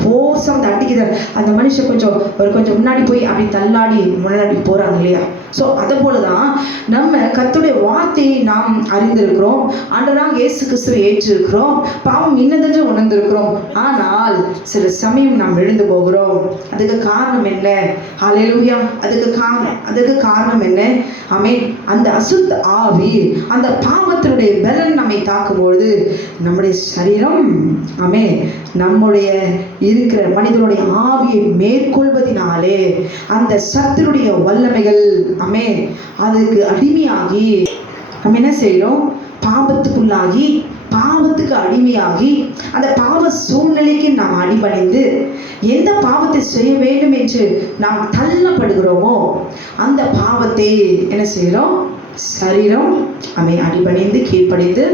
ஃபோர்ஸாக வந்து அடிக்குது. அந்த மனுஷன் கொஞ்சம் முன்னாடி போய் அப்படி தள்ளாடி முன்னாடி போகிறாங்க இல்லையா? ஸோ அதை போல தான் நம்ம கர்த்தருடைய வார்த்தையை நாம் அறிந்திருக்கிறோம், ஆண்டவராகிய இயேசு கிறிஸ்துவை ஏற்றிருக்கிறோம், பாவம் இன்னதென்று உணர்ந்திருக்கிறோம். ஆனால் சில சமயம் நாம் விழுந்து போகிறோம். அதுக்கு காரணம் என்ன? ஹல்லேலூயா. அதுக்கு காரணம் என்ன? அந்த அசுத்த ஆவி, அந்த பாவத்தினுடைய பலன் நம்மை தாக்கும்பொழுது நம்முடைய சரீரம் நம்முடைய இருக்கிற மனிதனுடைய ஆவியை மேற்கொள்வதினாலே அந்த சத்துருடைய வல்லமைகள் அதுக்கு அடிமையாகி நம்ம என்ன செய்யறோம்? பாவத்துக்குள்ளாகி, பாவத்துக்கு அடிமையாகி, அந்த பாவ சூழ்நிலைக்கு நாம் அடிபணிந்து எந்த பாவத்தை செய்ய வேண்டும் என்று நாம் தள்ளப்படுகிறோமோ அந்த பாவத்தை என்ன செய்கிறோம்? சரீரம் அடிபணிந்து கீழ்ப்படிந்து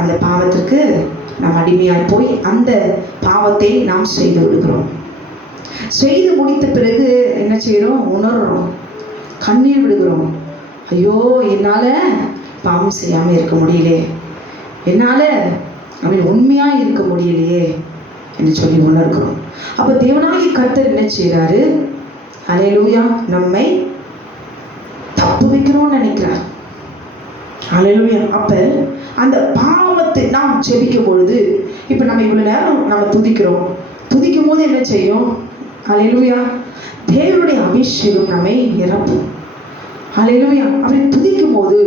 அந்த பாவத்திற்கு நாம் அடிமையாய் போய் அந்த பாவத்தை நாம் செய்து விடுகிறோம். செய்து முடித்த பிறகு என்ன செய்கிறோம்? உணர்றோம், கண்ணீர் விடுகிறோம். ஐயோ, என்னால் பாவம் செய்யாமல் இருக்க முடியலையே, என்னால் உண்மையாக இருக்க முடியலையே என்று சொல்லி உணர்கிறோம். அப்போ தேவனாகிய கர்த்தர் என்ன செய்கிறாரு? ஹல்லேலூயா, நம்மை தப்பு வைக்கணும்னு நினைக்கிறார். ஹல்லேலூயா. அப்போ அந்த பாவத்தை நாம் ஜெபிக்கும் பொழுது, இப்போ நம்ம இவ்வளோ நேரம் நம்ம துதிக்கும் போது என்ன செய்யும்? ஹல்லேலூயா, தேவனுடைய அபிஷேகம் நம்மை நிரப்பும். ஹல்லேலூயா. அப்படி துதிக்கும் போது,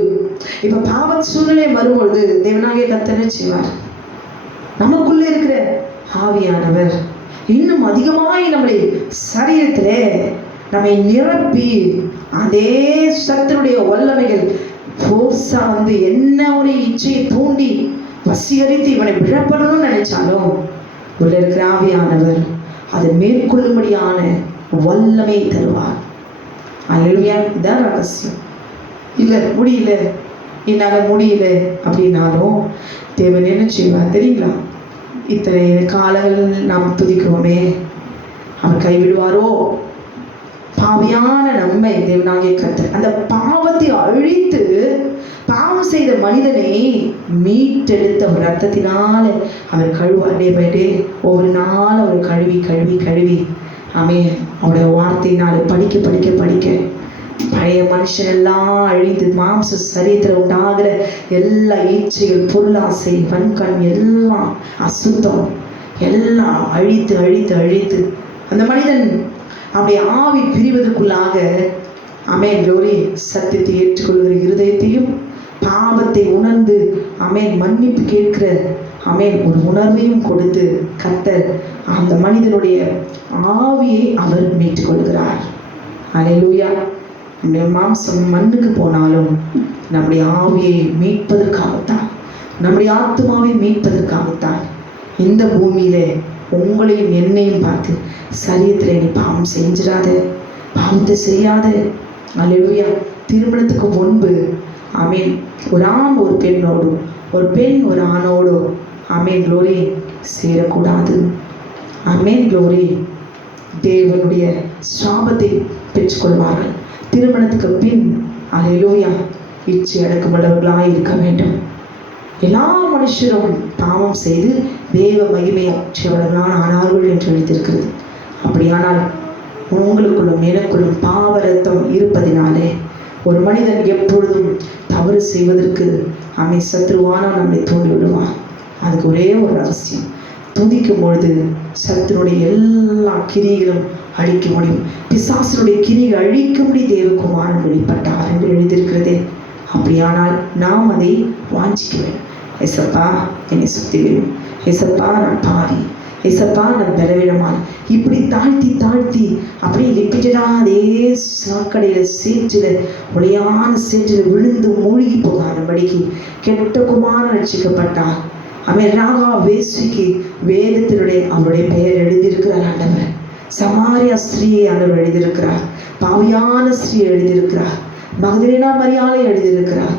இப்போ பாவ சூழ்நிலை வரும்பொழுது தேவனாகிய கர்த்தர் என்ன செய்வார்? நமக்குள்ளே இருக்கிற ஆவியானவர் இன்னும் அதிகமாய் நம்முடைய சரீரத்திலே நம்மை நிரப்பி அதே சத்துருடைய வல்லமைகள் ஃபோர்ஸா வந்து என்ன ஒரு இச்சையை தூண்டி வசீகரித்து இவனை விழப்படணும்னு நினைச்சாலும் உள்ள இருக்கிற ஆவியானவர் அதை மேற்கொள்ளும்படியான வல்லமை தருவார். அல்லேலூயா. இதான் ரகசியம். இல்லை முடியல, என்னால் முடியல அப்படின்னாலும் தேவன் என்ன செய்வார் தெரியுங்களா? இத்தனை காலங்கள் நாம் துதிக்கிறோமே, அவர் கைவிடுவாரோ? பாவியான நம்மை தேவனாகிய கர்த்தர் அந்த பாவத்தை அழித்து பாவம் செய்த மனிதனை மீட்டெடுத்த ஒரு ரத்தத்தினால அவர் கழுவார். டே பை டே ஒவ்வொரு நாள் அவர் கழுவி கழுவி கழுவி அவருடைய வார்த்தையினால் படிக்க பழைய மனுஷன் எல்லாம் அழிந்து மாம்ச சரீரத்தில் உண்டாகிற எல்லா ஈச்சைகள், பொருளாசை, வன்கண் எல்லாம் அசுத்தம் எல்லாம் அழித்து அழித்து அழித்து அந்த மனிதன் அவருடைய ஆவி பிரிவதற்குள்ளாக க்ளோரி சத்தியத்தை ஏற்றுக்கொள்கிற இருதயத்தையும் பாவத்தை உணர்ந்து மன்னிப்பு கேட்கிற ஒரு உணர்வையும் கொடுத்து கர்த்தர் அந்த மனிதனுடைய ஆவியை அவர் மீட்டுக்கொள்கிறார். அல்லேலூயா. நம்முடைய மாம்சம் மண்ணுக்கு போனாலும் நம்முடைய ஆவியை மீட்பதற்காகத்தான், நம்முடைய ஆத்மாவை மீட்பதற்காகத்தான் இந்த பூமியில உங்களையும் என்னையும் பார்த்து சரீரத்தில் நீ பாவம் செஞ்சிடாத, பாவத்தை செய்யாத. அல்லேலூயா. திருமணத்துக்கு முன்பு ஒரு ஆண் ஒரு பெண்ணோடும், ஒரு பெண் ஒரு ஆணோடும் க்ளோரி சேரக்கூடாது. க்ளோரி. தேவனுடைய சாபத்தை பெற்றுக்கொள்வார்கள். திருமணத்துக்கு பின் அல்லேலூயா இச்சை அடக்கமுள்ளவர்களாக இருக்க வேண்டும். எல்லா மனுஷரும் பாவம் செய்து தேவ மகிமையற்றவர்களாக ஆனார்கள் என்று எழுதியிருக்கிறது. அப்படியானால் உங்களுக்குள்ளும் எனக்குள்ளும் பாவ ரத்தம் இருப்பதினாலே ஒரு மனிதன் எப்பொழுதும் தவறு செய்வதற்கு சத்ருவானால் நம்மை தூண்டி விடுவான். அதுக்கு ஒரே ஒரு ரகசியம், துதிக்கும் பொழுது சத்துருடைய எல்லா கிரிகளும் அழிக்க முடியும். பிசாசனுடைய கிரிகள் அழிக்கும்படி தேவகுமாரன் வெளிப்பட்டார் என்று எழுதியிருக்கிறதே. அப்படியானால் நாம் அதை வாஞ்சிக்க வேண்டும். ஏசப்பா என்னை சுத்திகரியும், ஏசப்பா நான் பாவி, ஏசப்பா நான் பலவீனமான, இப்படி தாழ்த்தி தாழ்த்தி அப்படியே ரிப்பீட்டடா அதே சாக்கடையில் சேற்றில் ஒளியான சேற்றில் விழுந்து மூழ்கி போகாதபடிக்கு கெட்ட குமாரன் ரட்சிக்கப்பட்டார். ராகா வேசிக்கு வேதத்தினுடைய அவருடைய பெயர் எழுதியிருக்கிறார் ஆண்டவர். சமாரியா ஸ்ரீயை ஆண்டவர் எழுதியிருக்கிறார். பாவியான ஸ்ரீ எழுதியிருக்கிறார். மகதலேனா மரியாதை எழுதியிருக்கிறார்.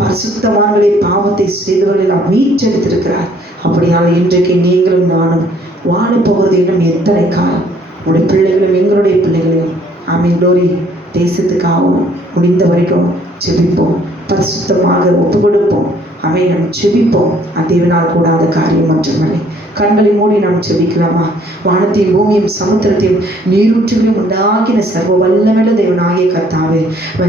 பரிசுத்தவான்களை பாவத்தை செய்தவர்கள் மீட்டெடுத்திருக்கிறார். அப்படியால் இன்றைக்கு நீங்களும் நானும் வாழப்போகிறது இன்னும் எத்தனை காலம்? உடைய பிள்ளைகளும் எங்களுடைய பிள்ளைகளையும் க்ளோரி தேசத்துக்காகவும் முடிந்த வரைக்கும் செபிப்போம், பரிசுத்தமாக ஒப்பு கொடுப்போம். நாம் செபிப்போம். தேவனால் கூடாத காரியம் மட்டுமல்ல. கண்களை மூடி நாம் செபிக்கலாமா? வானத்தையும் பூமியும் சமுத்திரத்தையும் நீரூற்றுகளையும் உண்டாக்கின சர்வ வல்லமையுள்ள தேவனாகிய கர்த்தாவே,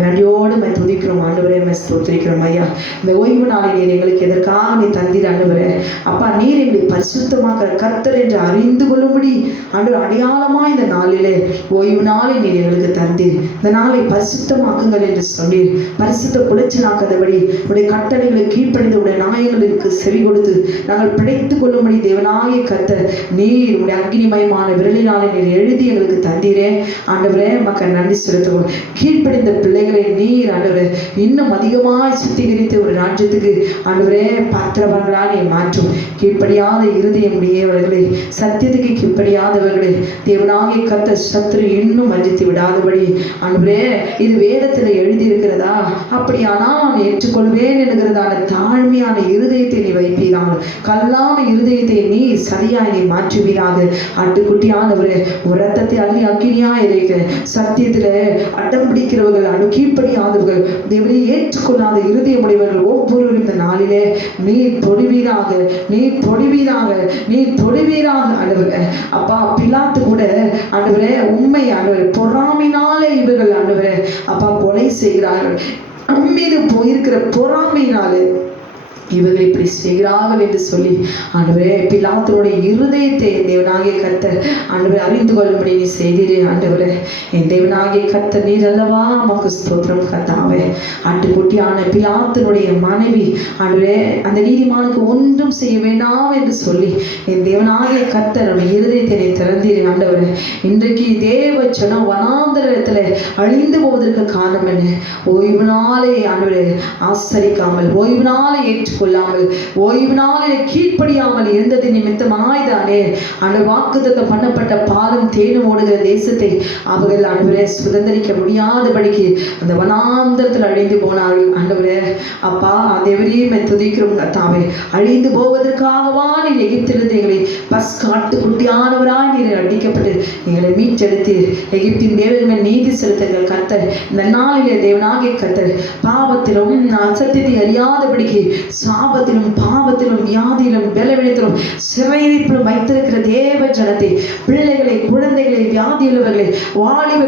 நன்றியோடு துதிக்கிறோம் ஆண்டவரே, ஸ்தோத்திரிக்கிறோம் ஐயா. இந்த ஓய்வு நாளை நீர் எங்களுக்கு எதற்காக நீ தந்தீர் ஆண்டவரே. அப்பா, நீர் எங்களை பரிசுத்தமாக்கிற கர்த்தர் என்று அறிந்து கொள்ளும்படி ஆண்டவர் அடையாளமா இந்த நாளிலே ஓய்வு நாளை நீர் எங்களுக்கு தந்தீர். இந்த நாளை பரிசுத்தமாக்குங்கள் என்று சொன்னீர். பரிசுத்த குலைச்சலாக்காதபடி உடைய கட்டளைகளை கீழ்ப்படிந்து உடைய நாயங்களுக்கு செவி கொடுத்து நாங்கள் பிழைத்துக் கொள்ளும்படி தேவனா கர்த்தர் நீர் உடைய அக்னிமயமான விரலினாலே நீர் எழுதி எங்களுக்கு தந்தீரே ஆண்டவரே. மக்கள் நன்றி செலுத்துவோம். கீழ்ப்படிந்த பிள்ளைகளை நீர் ஆண்டவரே இன்னும் அதிகமாய் சுத்திகரித்து ஒரு ராஜ்யத்துக்கு ஆண்டவரே பாத்திரவர்களா நீ மாற்றும். கீழ்ப்படியாத இருதயம் உடையவர்களை, சத்தியத்துக்கு கீழ்ப்படியாதவர்களை தேவனாகிய கர்த்தர் சத்ரு இன்னும் வஞ்சித்து விடாதபடி ஆண்டவரே இது வேதத்தில் எழுதியிருக்கிறதா, அப்படியானால் நான் ஏற்றுக்கொள்வேன் என்கிறதான தாழ்மையான இருதயத்தை நீ வைப்பீராக. கல்லான இருதயத்தை நீ சரியாய் நீ மாற்றுவீராக. ஆட்டுக்குட்டியானவரே, ஒரு ரத்தத்தை அள்ளி அக்கினியாய் இருக்கிற சத்தியத்துல அடம் பிடிக்கிறவர்கள், கீழ்ப்படியாதவர்கள், தேவனை ஏற்றுக்கொள்ளாத இருதயமுடையவர்கள் ஒவ்வொருவரும் இந்த நாளிலே நீ தொடுவீராக, நீ தொடுவீராக, நீ தொடுவீராக ஆண்டவரே. அப்பா, பிலாத்து கூட ஆண்டவரே உண்மை ஆண்டவரே பொறாமையினாலே இவர்கள் ஆண்டவரே அப்பா கொலை செய்கிறார்கள். மீது போயிருக்கிற பொறாமையினாலே இவர்கள் இப்படி செய்கிறார்கள் என்று சொல்லி ஆண்டவரே பிலாத்துடைய இருதயத்தை தேவனாகிய கர்த்தர் ஆண்டவரை அறிந்து கொள்ளும்படி நீ செய்தீரே ஆண்டவரே. என் தேவனாகிய கர்த்தர் நீர் அல்லவா, நமக்கு ஸ்தோத்திரம் கர்த்தாவே. ஆட்டுக்குட்டியான பிலாத்தினுடைய மனைவி ஆண்டவரே அந்த நீதிமானுக்கு ஒன்றும் செய்ய வேண்டாம் என்று சொல்லி என் தேவனாகிய கர்த்தர் இருதயத்தை நீ திறந்தீரே ஆண்டவரே. இன்றைக்கு தேவ ஜனம் வனாந்தரத்துல அழிந்து போவதற்கு காரணம் என்ன? ஓய்வு நாளை ஆண்டவரே ஆசரிக்காமல், ஓய்வு நாளை கொள்ளாமல், ஓய்வு நாளிலே கீழ்ப்படியாமல் இருந்தது நிமித்தமாய்தானே அந்த வாக்குத்தத்தம் பண்ணப்பட்ட பாலும் தேனும் ஓடுகிற தேசத்தை அவர்கள் ஆண்டவரே சுதந்திரிக்க முடியாதபடிக்கு அந்த வனாந்தரத்தில் அழிந்து போனார்கள் ஆண்டவரே. அப்பா, தேவரையுமே துதிக்கிறோம் கர்த்தாவே. அழிந்து போவதற்காகவா நீர் எகிப்திலிருந்து எங்களை காட்டு குட்டியானவராய் நீர் அடிக்கப்பட்டு எங்களை மீட்டெடுத்து எகிப்தின் தேவர்கள் நீதி செலுத்துங்கள் கர்த்தர். இந்த நாளிலே தேவனாகிய கர்த்தர் பாவத்திலும் அசத்தியத்தை அறியாதபடிக்கு சாபத்திலும் பாவத்திலும் வியாதியிலும் பலவீனத்திலும் சிறையிருப்பிலும் வைத்திருக்கிற தேவ ஜனத்தை, பிள்ளைகளை, குழந்தைகளை, வியாதியுள்ளவர்களை, வாலிப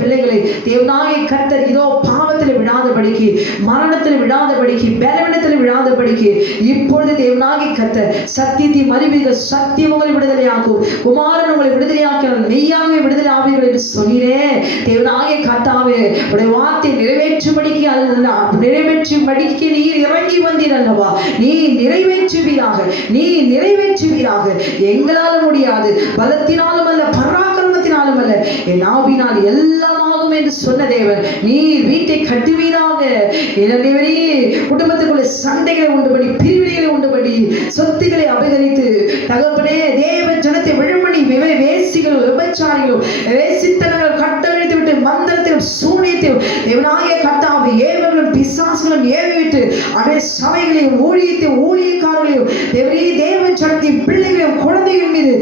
பிள்ளைகளை தேவனாகிய கர்த்தர் இதோ பாவத்தில் விடாதபடிக்கு, மரணத்தில் விடாதபடிக்கு, பலவீனத்தில் விடாதபடிக்கு இப்பொழுது தேவனாகிய கர்த்தர் சத்தியத்தை அறிவீர்கள், சத்தியம் உங்களை விடுதலையாக்கும், குமாரன் உங்களை விடுதலையாக்கினால் மெய்யாகவே விடுதலை ஆவீர்கள் என்று சொன்னீரே தேவனாகிய கர்த்தாவே. உடைய வார்த்தை நிறைவேற்றும்படிக்கு நீர் இறங்கி வந்தீர் அல்லவா. நீ நிறைவேற்றுவீராக, நீ நிறைவேற்றுவீராக. எங்களால் முடியாது, பலத்தினாலும் அல்ல, பராக்கிரமத்தினாலும் அல்ல, என் ஆவியினால் எல்லாம் ஆகும் என்று சொன்ன தேவன் நீர் வீட்டை கட்டுவீராக. எனவே குடும்பத்துக்குள்ள சண்டைகளை உண்டுபடி, பிரிவினைகளை உண்டுபடி, சொத்துக்களை அபகரித்து தகப்பனே தேவ ஜனத்தை விழுமணி வேசிகளும் விபச்சாரிகளும் வேசித்தனங்கள் கட்டழித்து விட்டு மந்திரத்தையும் சூனியத்தையும் தேவனாகிய கர்த்தாவே ஏவர்களும் பிசாசுகளும் ஏவிவிட்டு அதே சபைகளையும் ஊழியக்காரர்களையும் தேவ ஜனத்தின் பிள்ளைகளையும் குழந்தைகள் மீது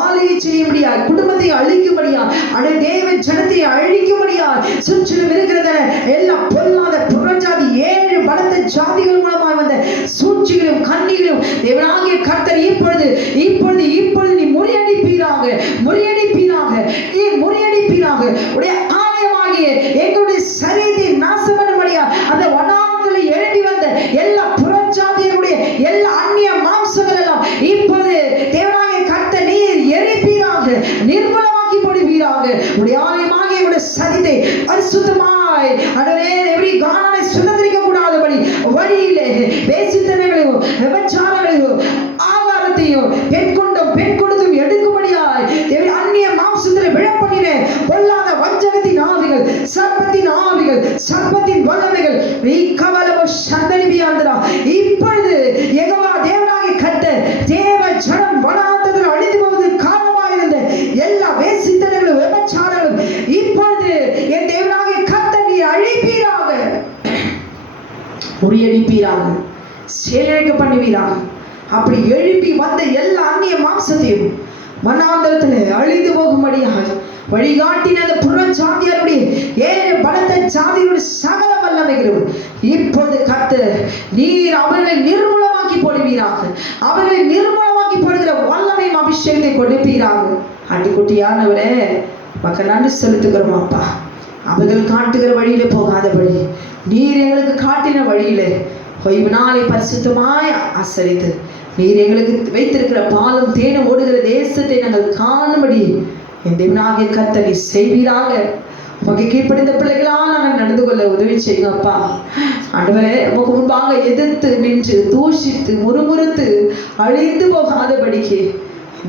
ஆலய செய்யும்படியா, குடும்பத்தை அழிக்கும்படியா, அதே தேவ ஜனத்தை அழிக்கும்படியா சுற்றிலும் இருக்கிறத எல்லா பொல்லாத புறஜாதி 7 பலத்த ஜாதிகள் மூலமாக வந்த சூழ்ச்சிகளும் கண்ணிகளும் தேவனாகிய கர்த்தர் இப்பொழுது நீ முறியடிப்பீராக. கானானை சுதந்திரிக்க கூடாதபடி வழியிலே வேசித்தனங்களையும் விபச்சாரங்களையும் ஆகாரத்தையும் பெண் கொடுத்தும் எடுக்கும்படியாய் அந்நிய மாம்சத்திலே விழப்பண்ணின பொல்லாத வஞ்சகத்தின் ஆவிகள், சர்ப்பத்தின் வல்லமைகள் இப்பொழுது யெகோவா தேவனாகிய கர்த்தர் தேவ ஜனம் வனாந்தரத்தில் அழிந்து போவதற்கு காரணமாக இருந்த எல்லா வேசித்தனங்களும் விபச்சாரங்களும் இப்பொழுது என் தேவனாகிய கர்த்தர் நீர் அழிப்பீராக, முறியடிப்பீராக, செயலிழக்க பண்ணுவீராக. அப்படி எழுப்பி வந்த எல்லா அந்நிய மாம்சத்தையும் வனாந்தரத்தில் அழிந்து போகும்படியாக வழிகாட்டின அந்த புற ஜாதியாருடைய ஏழு பலத்த ஜாதிகளுடைய சகல வல்லமைகளும் இப்பொழுது கர்த்தர் நீர் அவர்களை நிர்மூலமாக்கி போடுவீராக. அவர்களை நிர்மூலமாக்கி போடுகிற வல்லமை அபிஷேகத்தை கொடுப்பீராக. ஆட்டுக்குட்டியானவரே மக்கள் நன்றி செலுத்துகிறோம் அப்பா. அவர்கள் காட்டுகிற வழியில போகாதபடி நீர் எங்களுக்கு காட்டின வழியில ஓய்வு நாளை பரிசுத்தமாய் ஆசரித்து நீர் எங்களுக்கு வைத்திருக்கிற பாலும் தேனும் ஓடுகிற தேசத்தை நாங்கள் காணும்படி என் தேவனாகிய கர்த்தர் நீர் செய்வீராக. உமக்கு கீழ்ப்படிந்த பிள்ளைகளால் நாங்கள் நடந்து கொள்ள உதவி செய்யுங்க அப்பா. ஆண்டவரே, உமக்கு முன்பாக எதிர்த்து நின்று தூஷித்து முறுமுறுத்து அழிந்து போகாதபடிக்கு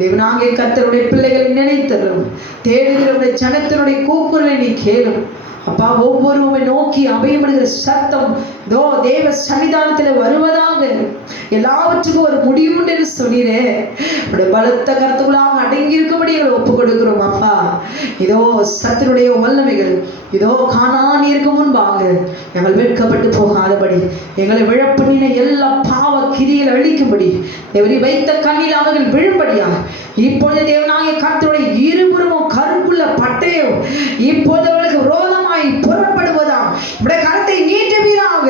தேவனாகிய கர்த்தருடைய பிள்ளைகளை நினைத்தரும் தேடுகிறவருடைய ஜனத்தினுடைய கூக்குரலை நீ கேளும் அப்பா. ஒவ்வொருவரை நோக்கி அபயப்படுகிற சத்தம் தோ தேவ சன்னிதானத்தில் வருவதாக. எல்லாவற்றுக்கும் ஒரு முடிவு உண்டு என்று சொன்னீரே. உடைய பலத்த கருத்துக்களாக அடங்கி இருக்கும்படி எங்களை ஒப்புக் கொடுக்கிறோம் அப்பா. இதோ சத்தினுடைய வல்லமைகள் இதோ காணானிற்கு முன்பாக எங்கள் வெட்கப்பட்டு போகாதபடி எங்களை விழப்பண்ணின எல்லா பாவ கிரிகளை அழிக்கும்படி தேவரி வைத்த கண்ணில் அவர்கள் விழும்படியா இப்பொழுது தேவனாகிய கர்த்தருடைய இருபுறமும் கருப்புள்ள பட்டயம் இப்பொழுது அவர்களுக்கு விரோதமாய் புறப்படுவதா. உடைய கரத்தை நீட்டுவீராக,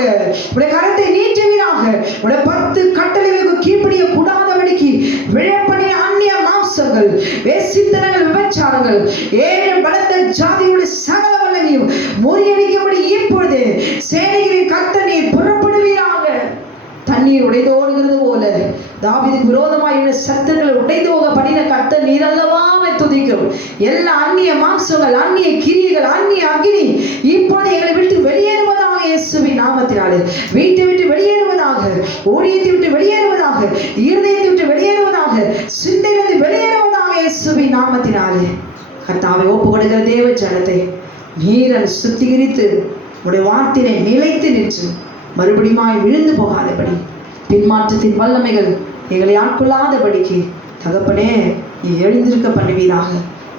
உடைய கரத்தை நீட்டுவீராக. உடைய 10 கட்டளைகளுக்கு கீழ்ப்படிய கூடாதபடிக்கு விழப்பண்ணிய அந்நிய மாம்சங்கள், வேசித்தனங்கள், விபச்சாரங்கள், ஏழு பலத்த ஜாதிகளுடைய சகல வல்லமையும் முறியடிக்கும்படி இப்பொழுது சேனைகளின் கர்த்தர் நீர் புறப்படுவீராக. தண்ணீர் உடைந்தோடுகிறது போல தாவீதுக்கு விரோதமாய் உள்ள சத்துருக்களை உடைந்தோக பண்ணின கர்த்தர் நீர் அல்லவா துதிக்கிறோம். எல்லா அந்நிய மாம்சங்கள், அந்நிய கிரியைகள், அந்நிய அக்கினி இப்போது எங்களை விட்டு வெளியேறுவதாக. இயேசுவின் நாமத்தினாலே வீட்டை விட்டு வெளியேறுவதாக, ஊழியத்தை விட்டு வெளியேறுவதாக, இருதயத்தை விட்டு வெளியேறுவதாக, சிந்தையிலிருந்து வெளியேறுவதாக. இயேசுவின் நாமத்தினாலே கர்த்தாவை ஒப்பு கொடுக்கிற தேவ ஜனத்தை நீரல் சுத்திகரித்து உடைய வார்த்தையை நிலைத்து நின்று மறுபடியும் விழுந்து போகாதபடி பின்மாற்றத்தின் வல்லமைகள் எங்களை ஆட்கொள்ளாதபடிக்கு தகப்பனே நீ எழுந்திருக்க பண்ணுவீராக.